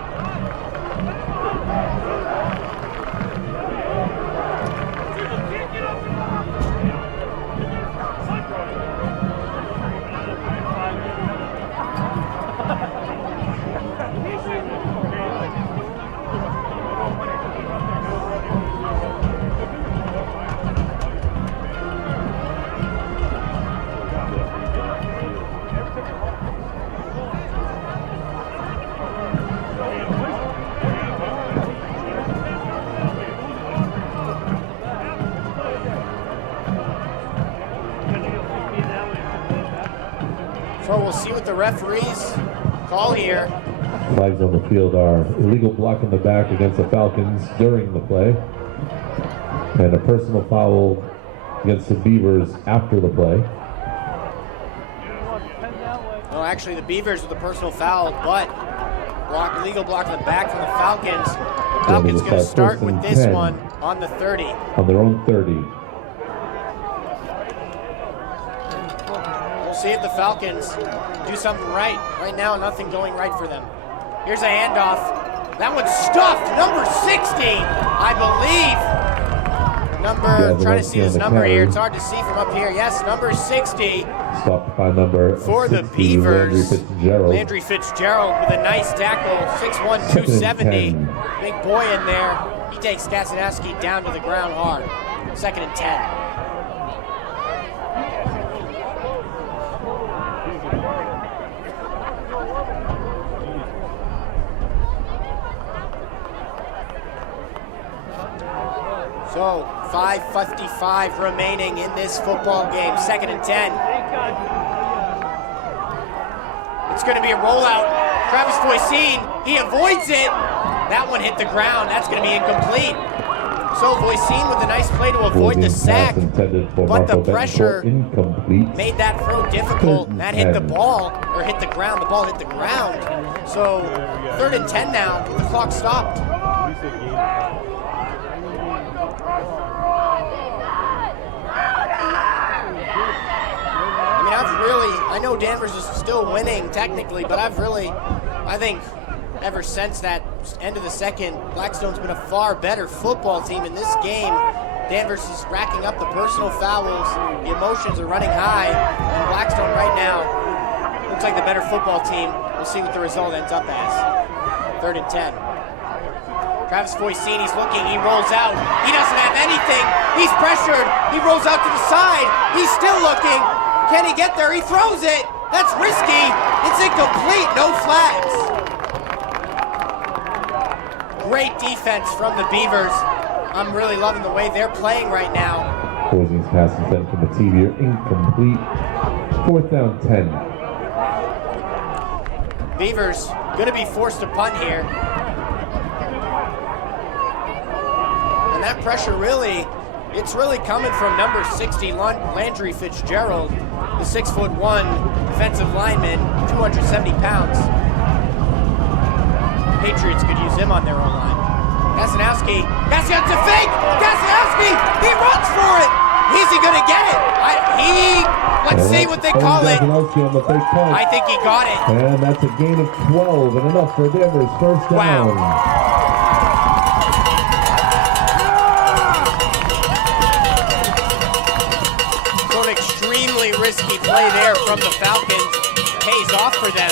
So we'll see what the referees call here. Flags on the field are illegal block in the back against the Falcons during the play. And a personal foul against the Beavers after the play. No, actually the Beavers with the personal foul, but illegal block in the back from the Falcons. The Falcons going to start with this one on the 30. On their own 30. We'll see if the Falcons do something right. Right now, nothing going right for them. Here's a handoff. That one's stuffed. Number 60, I believe. Trying to see his number here. It's hard to see from up here. Yes, number 60. Stopped by number for 60, the Beavers. Landry Fitzgerald with a nice tackle. 6'1", 270. Big boy in there. He takes Kasanowski down to the ground hard. 2nd and 10. So, 5:55 remaining in this football game. 2nd and 10. It's going to be a rollout. Travis Voisin, he avoids it. That one hit the ground. That's going to be incomplete. So Voisin with a nice play to avoid the sack, but the pressure made that throw difficult. That hit the ball, or hit the ground. The ball hit the ground. So 3rd and 10 now. The clock stopped. I know Danvers is still winning technically, but I think ever since that end of the second, Blackstone's been a far better football team in this game. Danvers is racking up the personal fouls. The emotions are running high, and Blackstone right now looks like the better football team. We'll see what the result ends up as. 3rd and 10. Travis Voisin, he's looking, he rolls out. He doesn't have anything. He's pressured. He rolls out to the side. He's still looking. Can he get there? He throws it. That's risky. It's incomplete. No flags. Great defense from the Beavers. I'm really loving the way they're playing right now. Voisin's pass is sent from the TV, incomplete. 4th down 10. Beavers going to be forced to punt here. And that pressure it's really coming from number 60, Landry Fitzgerald, the 6'1" defensive lineman, 270 pounds. Patriots could use him on their own line. Kasanowski to fake! Kasanowski, he runs for it! Is he gonna get it? Let's see what they call it. I think he got it. And that's a gain of 12 and enough for Danvers. 1st down. Wow. Risky play there from the Falcons. Pays off for them.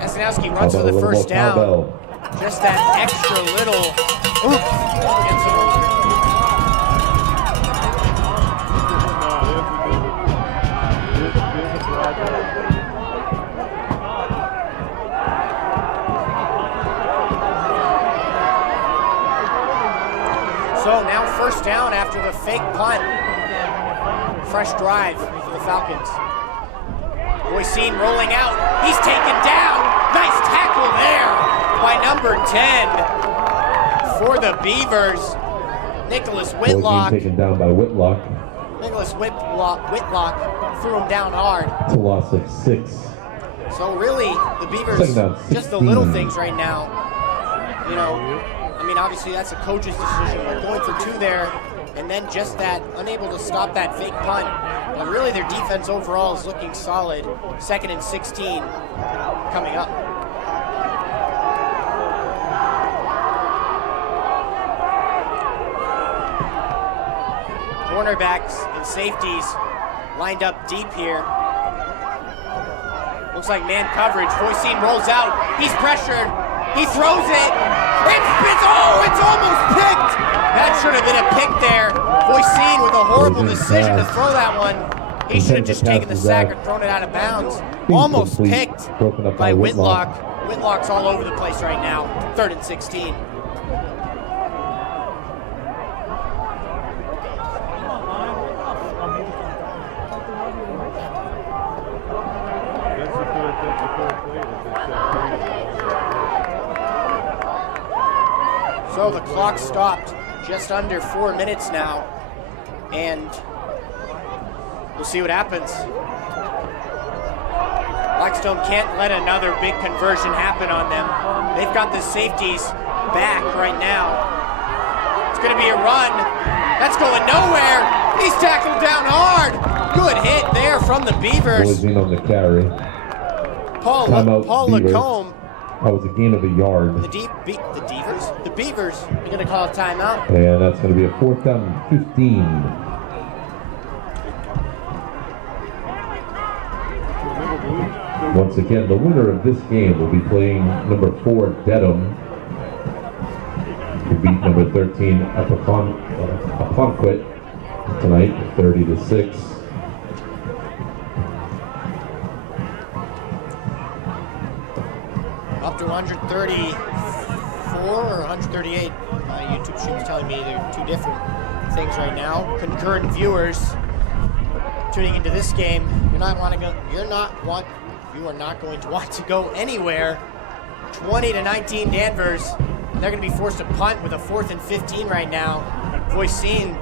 Kasanowski runs for the 1st down. Just that extra little oof. So now 1st down after the fake punt. Fresh drive for the Falcons. Voisin rolling out. He's taken down. Nice tackle there by number 10 for the Beavers. Nicholas Whitlock. Taken down by Whitlock. Nicholas Whitlock threw him down hard. It's a loss of 6. So really, the Beavers, just the little things right now. Obviously that's a coach's decision. We're going for 2 there. And then just that, unable to stop that fake punt. But really their defense overall is looking solid. 2nd and 16 coming up. Cornerbacks and safeties lined up deep here. Looks like man coverage. Voisin rolls out. He's pressured. He throws it. It's almost picked. That should have been a pick there. Voisin with a horrible decision to throw that one. He should have just taken the sack or thrown it out of bounds. Almost picked by Whitlock. Whitlock's all over the place right now. 3rd and 16. So the clock stopped just under 4 minutes now, and we'll see what happens. Blackstone can't let another big conversion happen on them. They've got the safeties back right now. It's going to be a run. That's going nowhere. He's tackled down hard. Good hit there from the Beavers. Boys in on the carry. Paul Beavers. Lacombe. That was a gain of a yard. The Beavers are going to call a timeout. And that's going to be a 4th down and 15. Once again, the winner of this game will be playing number 4, Dedham, who beat number 13, Aponquit tonight, 30-6. Up to 134 or 138. YouTube stream's telling me they're two different things right now. Concurrent viewers tuning into this game, you are not going to want to go anywhere. 20-19 Danvers. They're going to be forced to punt with a 4th and 15 right now. Voisin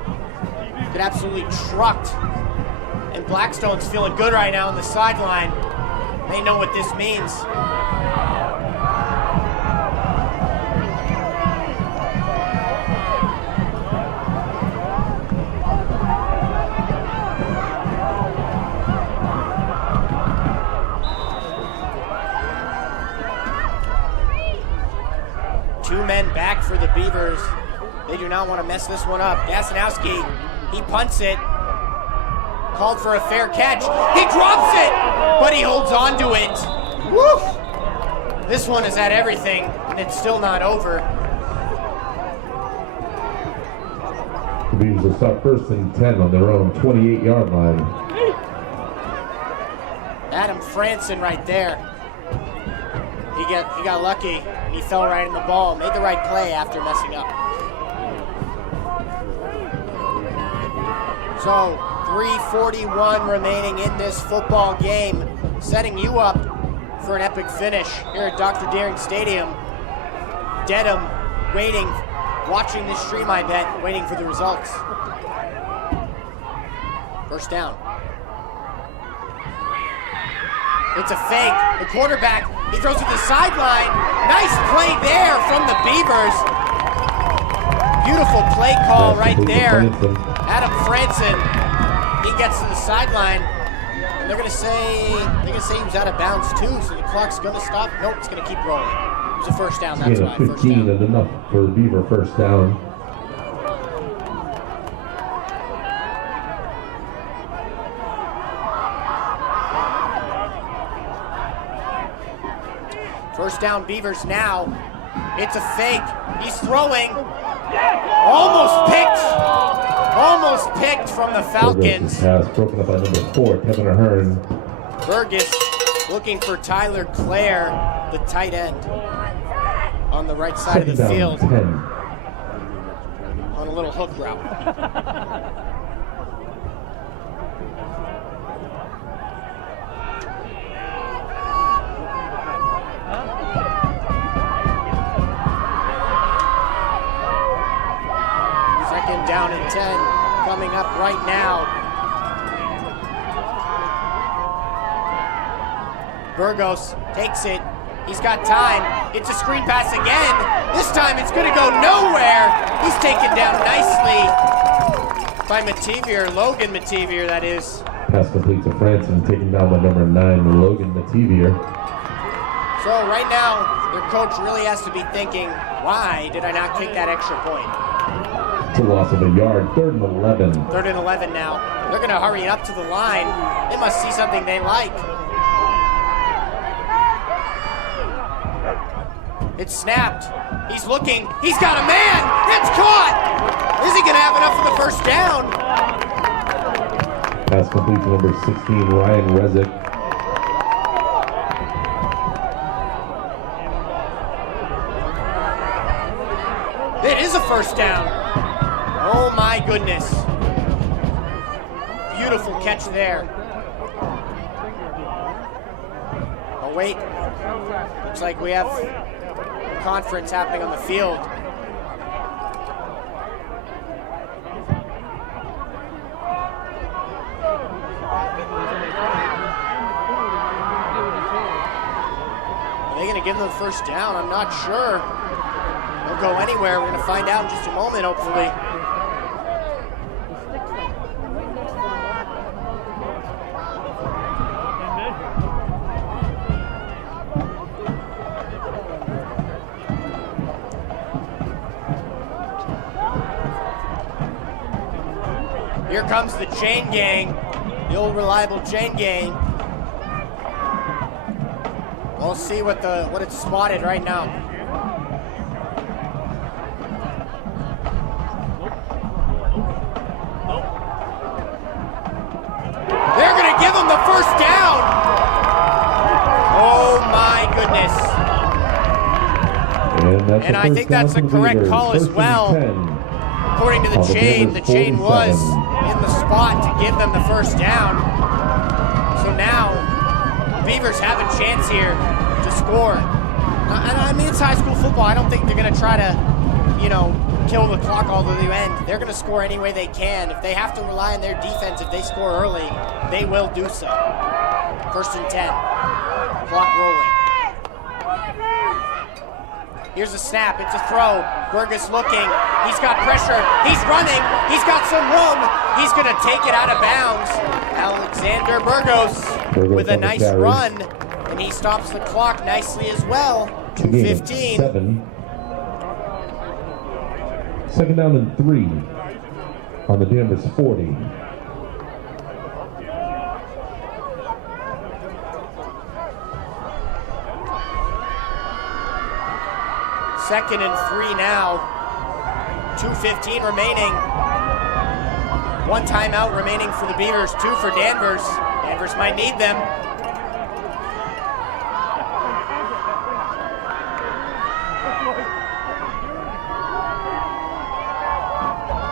get absolutely trucked. And Blackstone's feeling good right now on the sideline. They know what this means. Men back for the Beavers. They do not want to mess this one up. Gasanowski, he punts it. Called for a fair catch. He drops it, but he holds on to it. Woo! This one is at everything, and it's still not over. The Beavers will start 1st and 10 on their own 28-yard line. Adam Franson right there. He got lucky. He fell right in the ball, made the right play after messing up. So, 3:41 remaining in this football game, setting you up for an epic finish here at Dr. Deering Stadium. Dedham waiting, watching this stream, I bet, waiting for the results. First down. It's a fake. The quarterback, he throws to the sideline. Nice play there from the Beavers. Beautiful play call right there. Adam Franson, he gets to the sideline, and they're gonna say he was out of bounds too, so the clock's gonna stop. Nope, it's gonna keep rolling. It was a first down, that's why. 15 first down. and enough for Beaver first down. First down Beavers now. It's a fake. He's throwing. Almost picked from the Falcons. Pass broken up by number 4, Kevin Ahern. Burgess looking for Tyler Clare, the tight end, on the right side of the field. 10. On a little hook route. Down and 10 coming up right now. Burgos takes it. He's got time. It's a screen pass again. This time it's going to go nowhere. He's taken down nicely by Mativier, Logan Mativier, that is. Pass complete to Franson, taken down by number 9, Logan Mativier. So right now, their coach really has to be thinking, why did I not kick that extra point? It's a loss of a yard, 3rd and 11. 3rd and 11 now. They're going to hurry up to the line. They must see something they like. It's snapped. He's looking. He's got a man. It's caught. Is he going to have enough for the first down? Pass complete to number 16, Ryan Rezick. It is a first down. Oh my goodness. Beautiful catch there. Oh wait. Looks like we have a conference happening on the field. to give them the first down. I'm not sure. They'll go anywhere. We're going to find out in just a moment, hopefully. Here comes the chain gang, the old reliable chain gang. We'll see what it's spotted right now. They're gonna give him the first down. Oh my goodness. And I think that's the correct call as well. According to the chain was in the spot to give them the first down. So now, Beavers have a chance here to score. And I mean, it's high school football. I don't think they're going to try to, kill the clock all the way to the end. They're going to score any way they can. If they have to rely on their defense, if they score early, they will do so. 1st and 10. Clock rolling. Here's a snap, it's a throw. Burgess looking, he's got pressure, he's running, he's got some room, he's gonna take it out of bounds. Alexander Burgos with a nice run, and he stops the clock nicely as well. 2:15. 2nd down and 3 on the Danvers 40. Second and 3 now. 2:15 remaining. 1 timeout remaining for the Beavers, 2 for Danvers. Danvers might need them.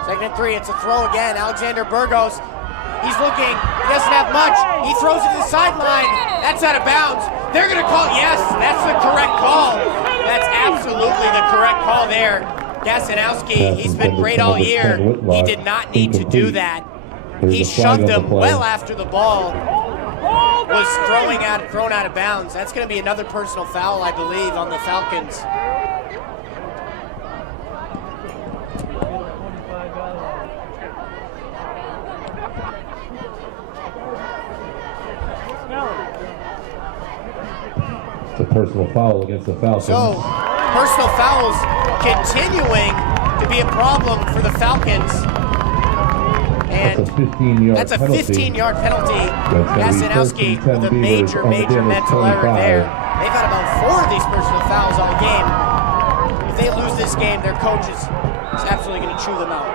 Second and 3, it's a throw again. Alexander Burgos, he's looking, he doesn't have much. He throws it to the sideline. That's out of bounds. They're gonna call, yes, that's the correct call. That's absolutely the correct call there. Gasanowski, he's been great all year. He did not need to do that. He shoved him well after the ball was thrown out of bounds. That's going to be another personal foul, I believe, on the Falcons. It's a personal foul against the Falcons. So, personal fouls continuing to be a problem for the Falcons. And that's a 15-yard penalty. Gasanowski with a major mental error there. They've had about 4 of these personal fouls all game. If they lose this game, their coach is absolutely going to chew them out.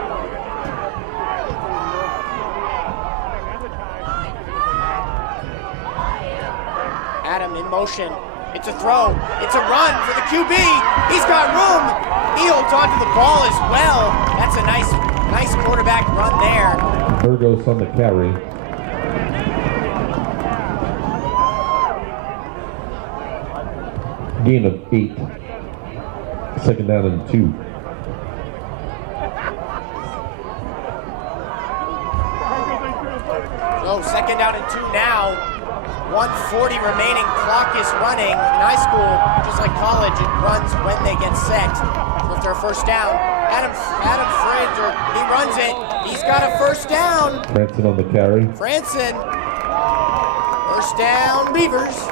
Adam in motion. It's a throw. It's a run for the QB. He's got room. He holds onto the ball as well. That's a nice quarterback run there. Burgos on the carry. Gain of 8. 2nd down and 2. So 2nd down and 2 now. 1:40 remaining, clock is running. In high school, just like college, it runs when they get set. So if they're first down, Adam Fraser, he runs it. He's got a first down. Franson on the carry. Franson, first down, Beavers.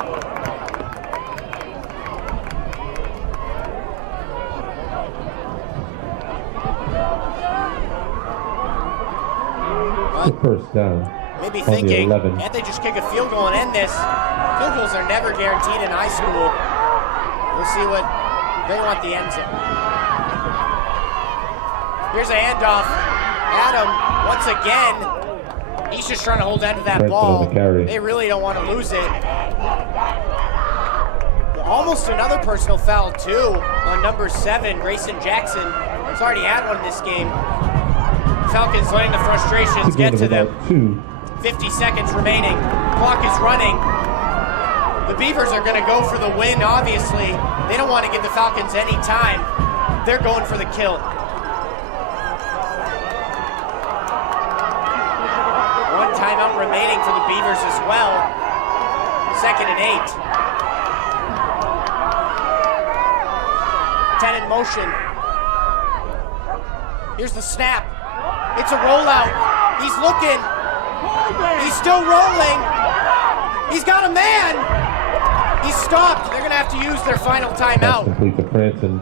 The first down. Maybe thinking, can't they just kick a field goal and end this? Field goals are never guaranteed in high school. We'll see what they want the end zone. Here's a handoff. Adam, once again, he's just trying to hold on to that ball. They really don't want to lose it. Almost another personal foul, too, on number 7, Grayson Jackson. He's already had one in this game. Falcons letting the frustrations get to them. 50 seconds remaining. Clock is running. The Beavers are going to go for the win, obviously. They don't want to give the Falcons any time. They're going for the kill. 1 timeout remaining for the Beavers as well. 2nd and 8. 10 in motion. Here's the snap. It's a rollout. He's looking. He's still rolling. He's got a man. He's stopped. They're going to have to use their final timeout. Complete to Franson.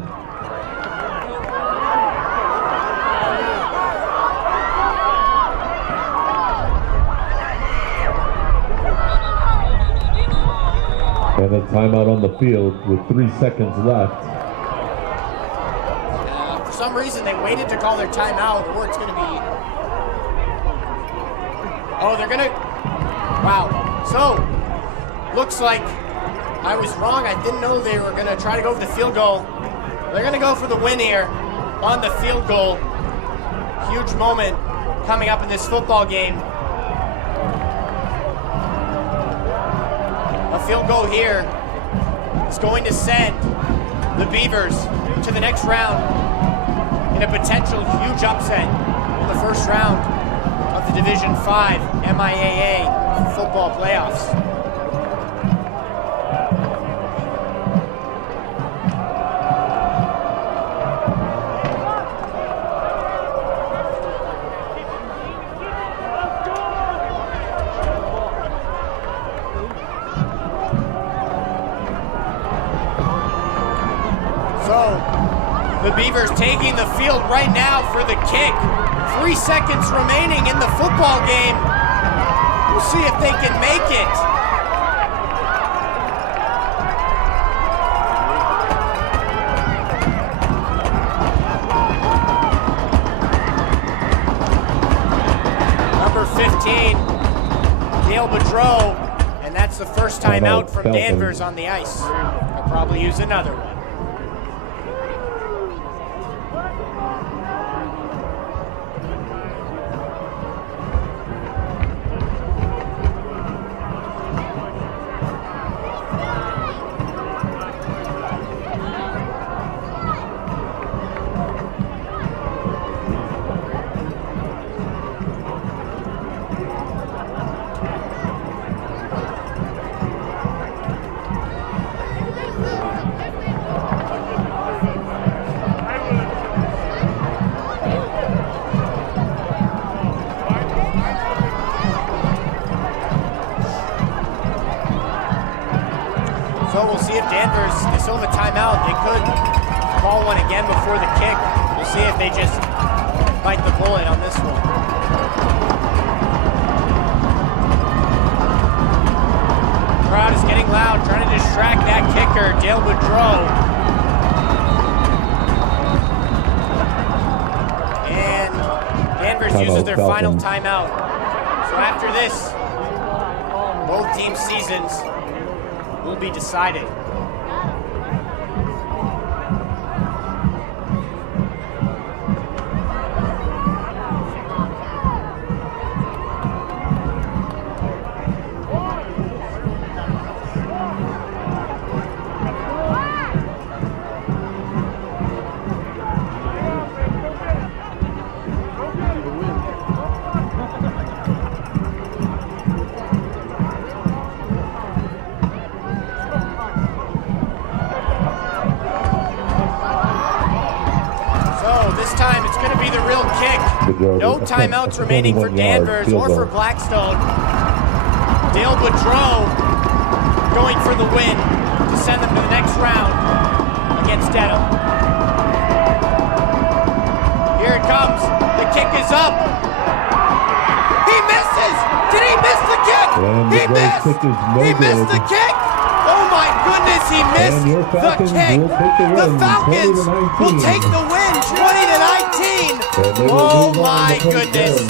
And a timeout on the field with 3 seconds left. For some reason, they waited to call their timeout, or it's going to be... Oh, they're going to... Wow. So, looks like I was wrong. I didn't know they were going to try to go for the field goal. They're going to go for the win here on the field goal. Huge moment coming up in this football game. A field goal here is going to send the Beavers to the next round in a potential huge upset in the first round of the Division 5 MIAA football playoffs. The Beavers taking the field right now for the kick. 3 seconds remaining in the football game. We'll see if they can make it. Number 15, Dale Boudreau, and that's the first time out from Danvers on the ice. They'll probably use another one. So we'll see if Danvers, they still have a timeout. They could call one again before the kick. We'll see if they just bite the bullet on this one. Crowd is getting loud, trying to distract that kicker, Dale Boudreau. And Danvers uses their final timeout. So after this, both teams' seasons will be decided. This time it's going to be the real kick. No timeouts remaining for Danvers or for Blackstone. Dale Boudreau going for the win to send them to the next round against Dedham. Here it comes. The kick is up. He misses. Did he miss the kick? He missed. He missed the kick. Oh my goodness, he missed the kick. The Falcons will take the win, 20-19. Oh my goodness.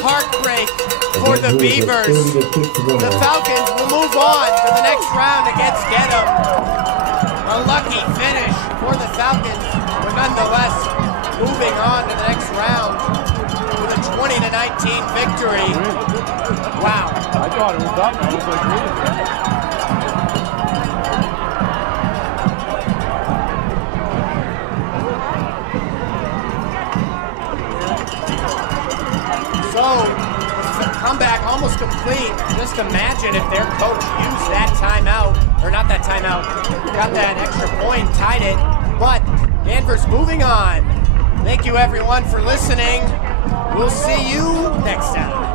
Heartbreak for the Beavers. The Falcons will move on to the next round against Dedham. A lucky finish for the Falcons, but nonetheless moving on to the next round with a 20-19 victory. Wow. I thought it was up. I was like, So, comeback almost complete. Just imagine if their coach used that timeout, or not that timeout, got that extra point, tied it, but Danvers moving on. Thank you everyone for listening. We'll see you next time.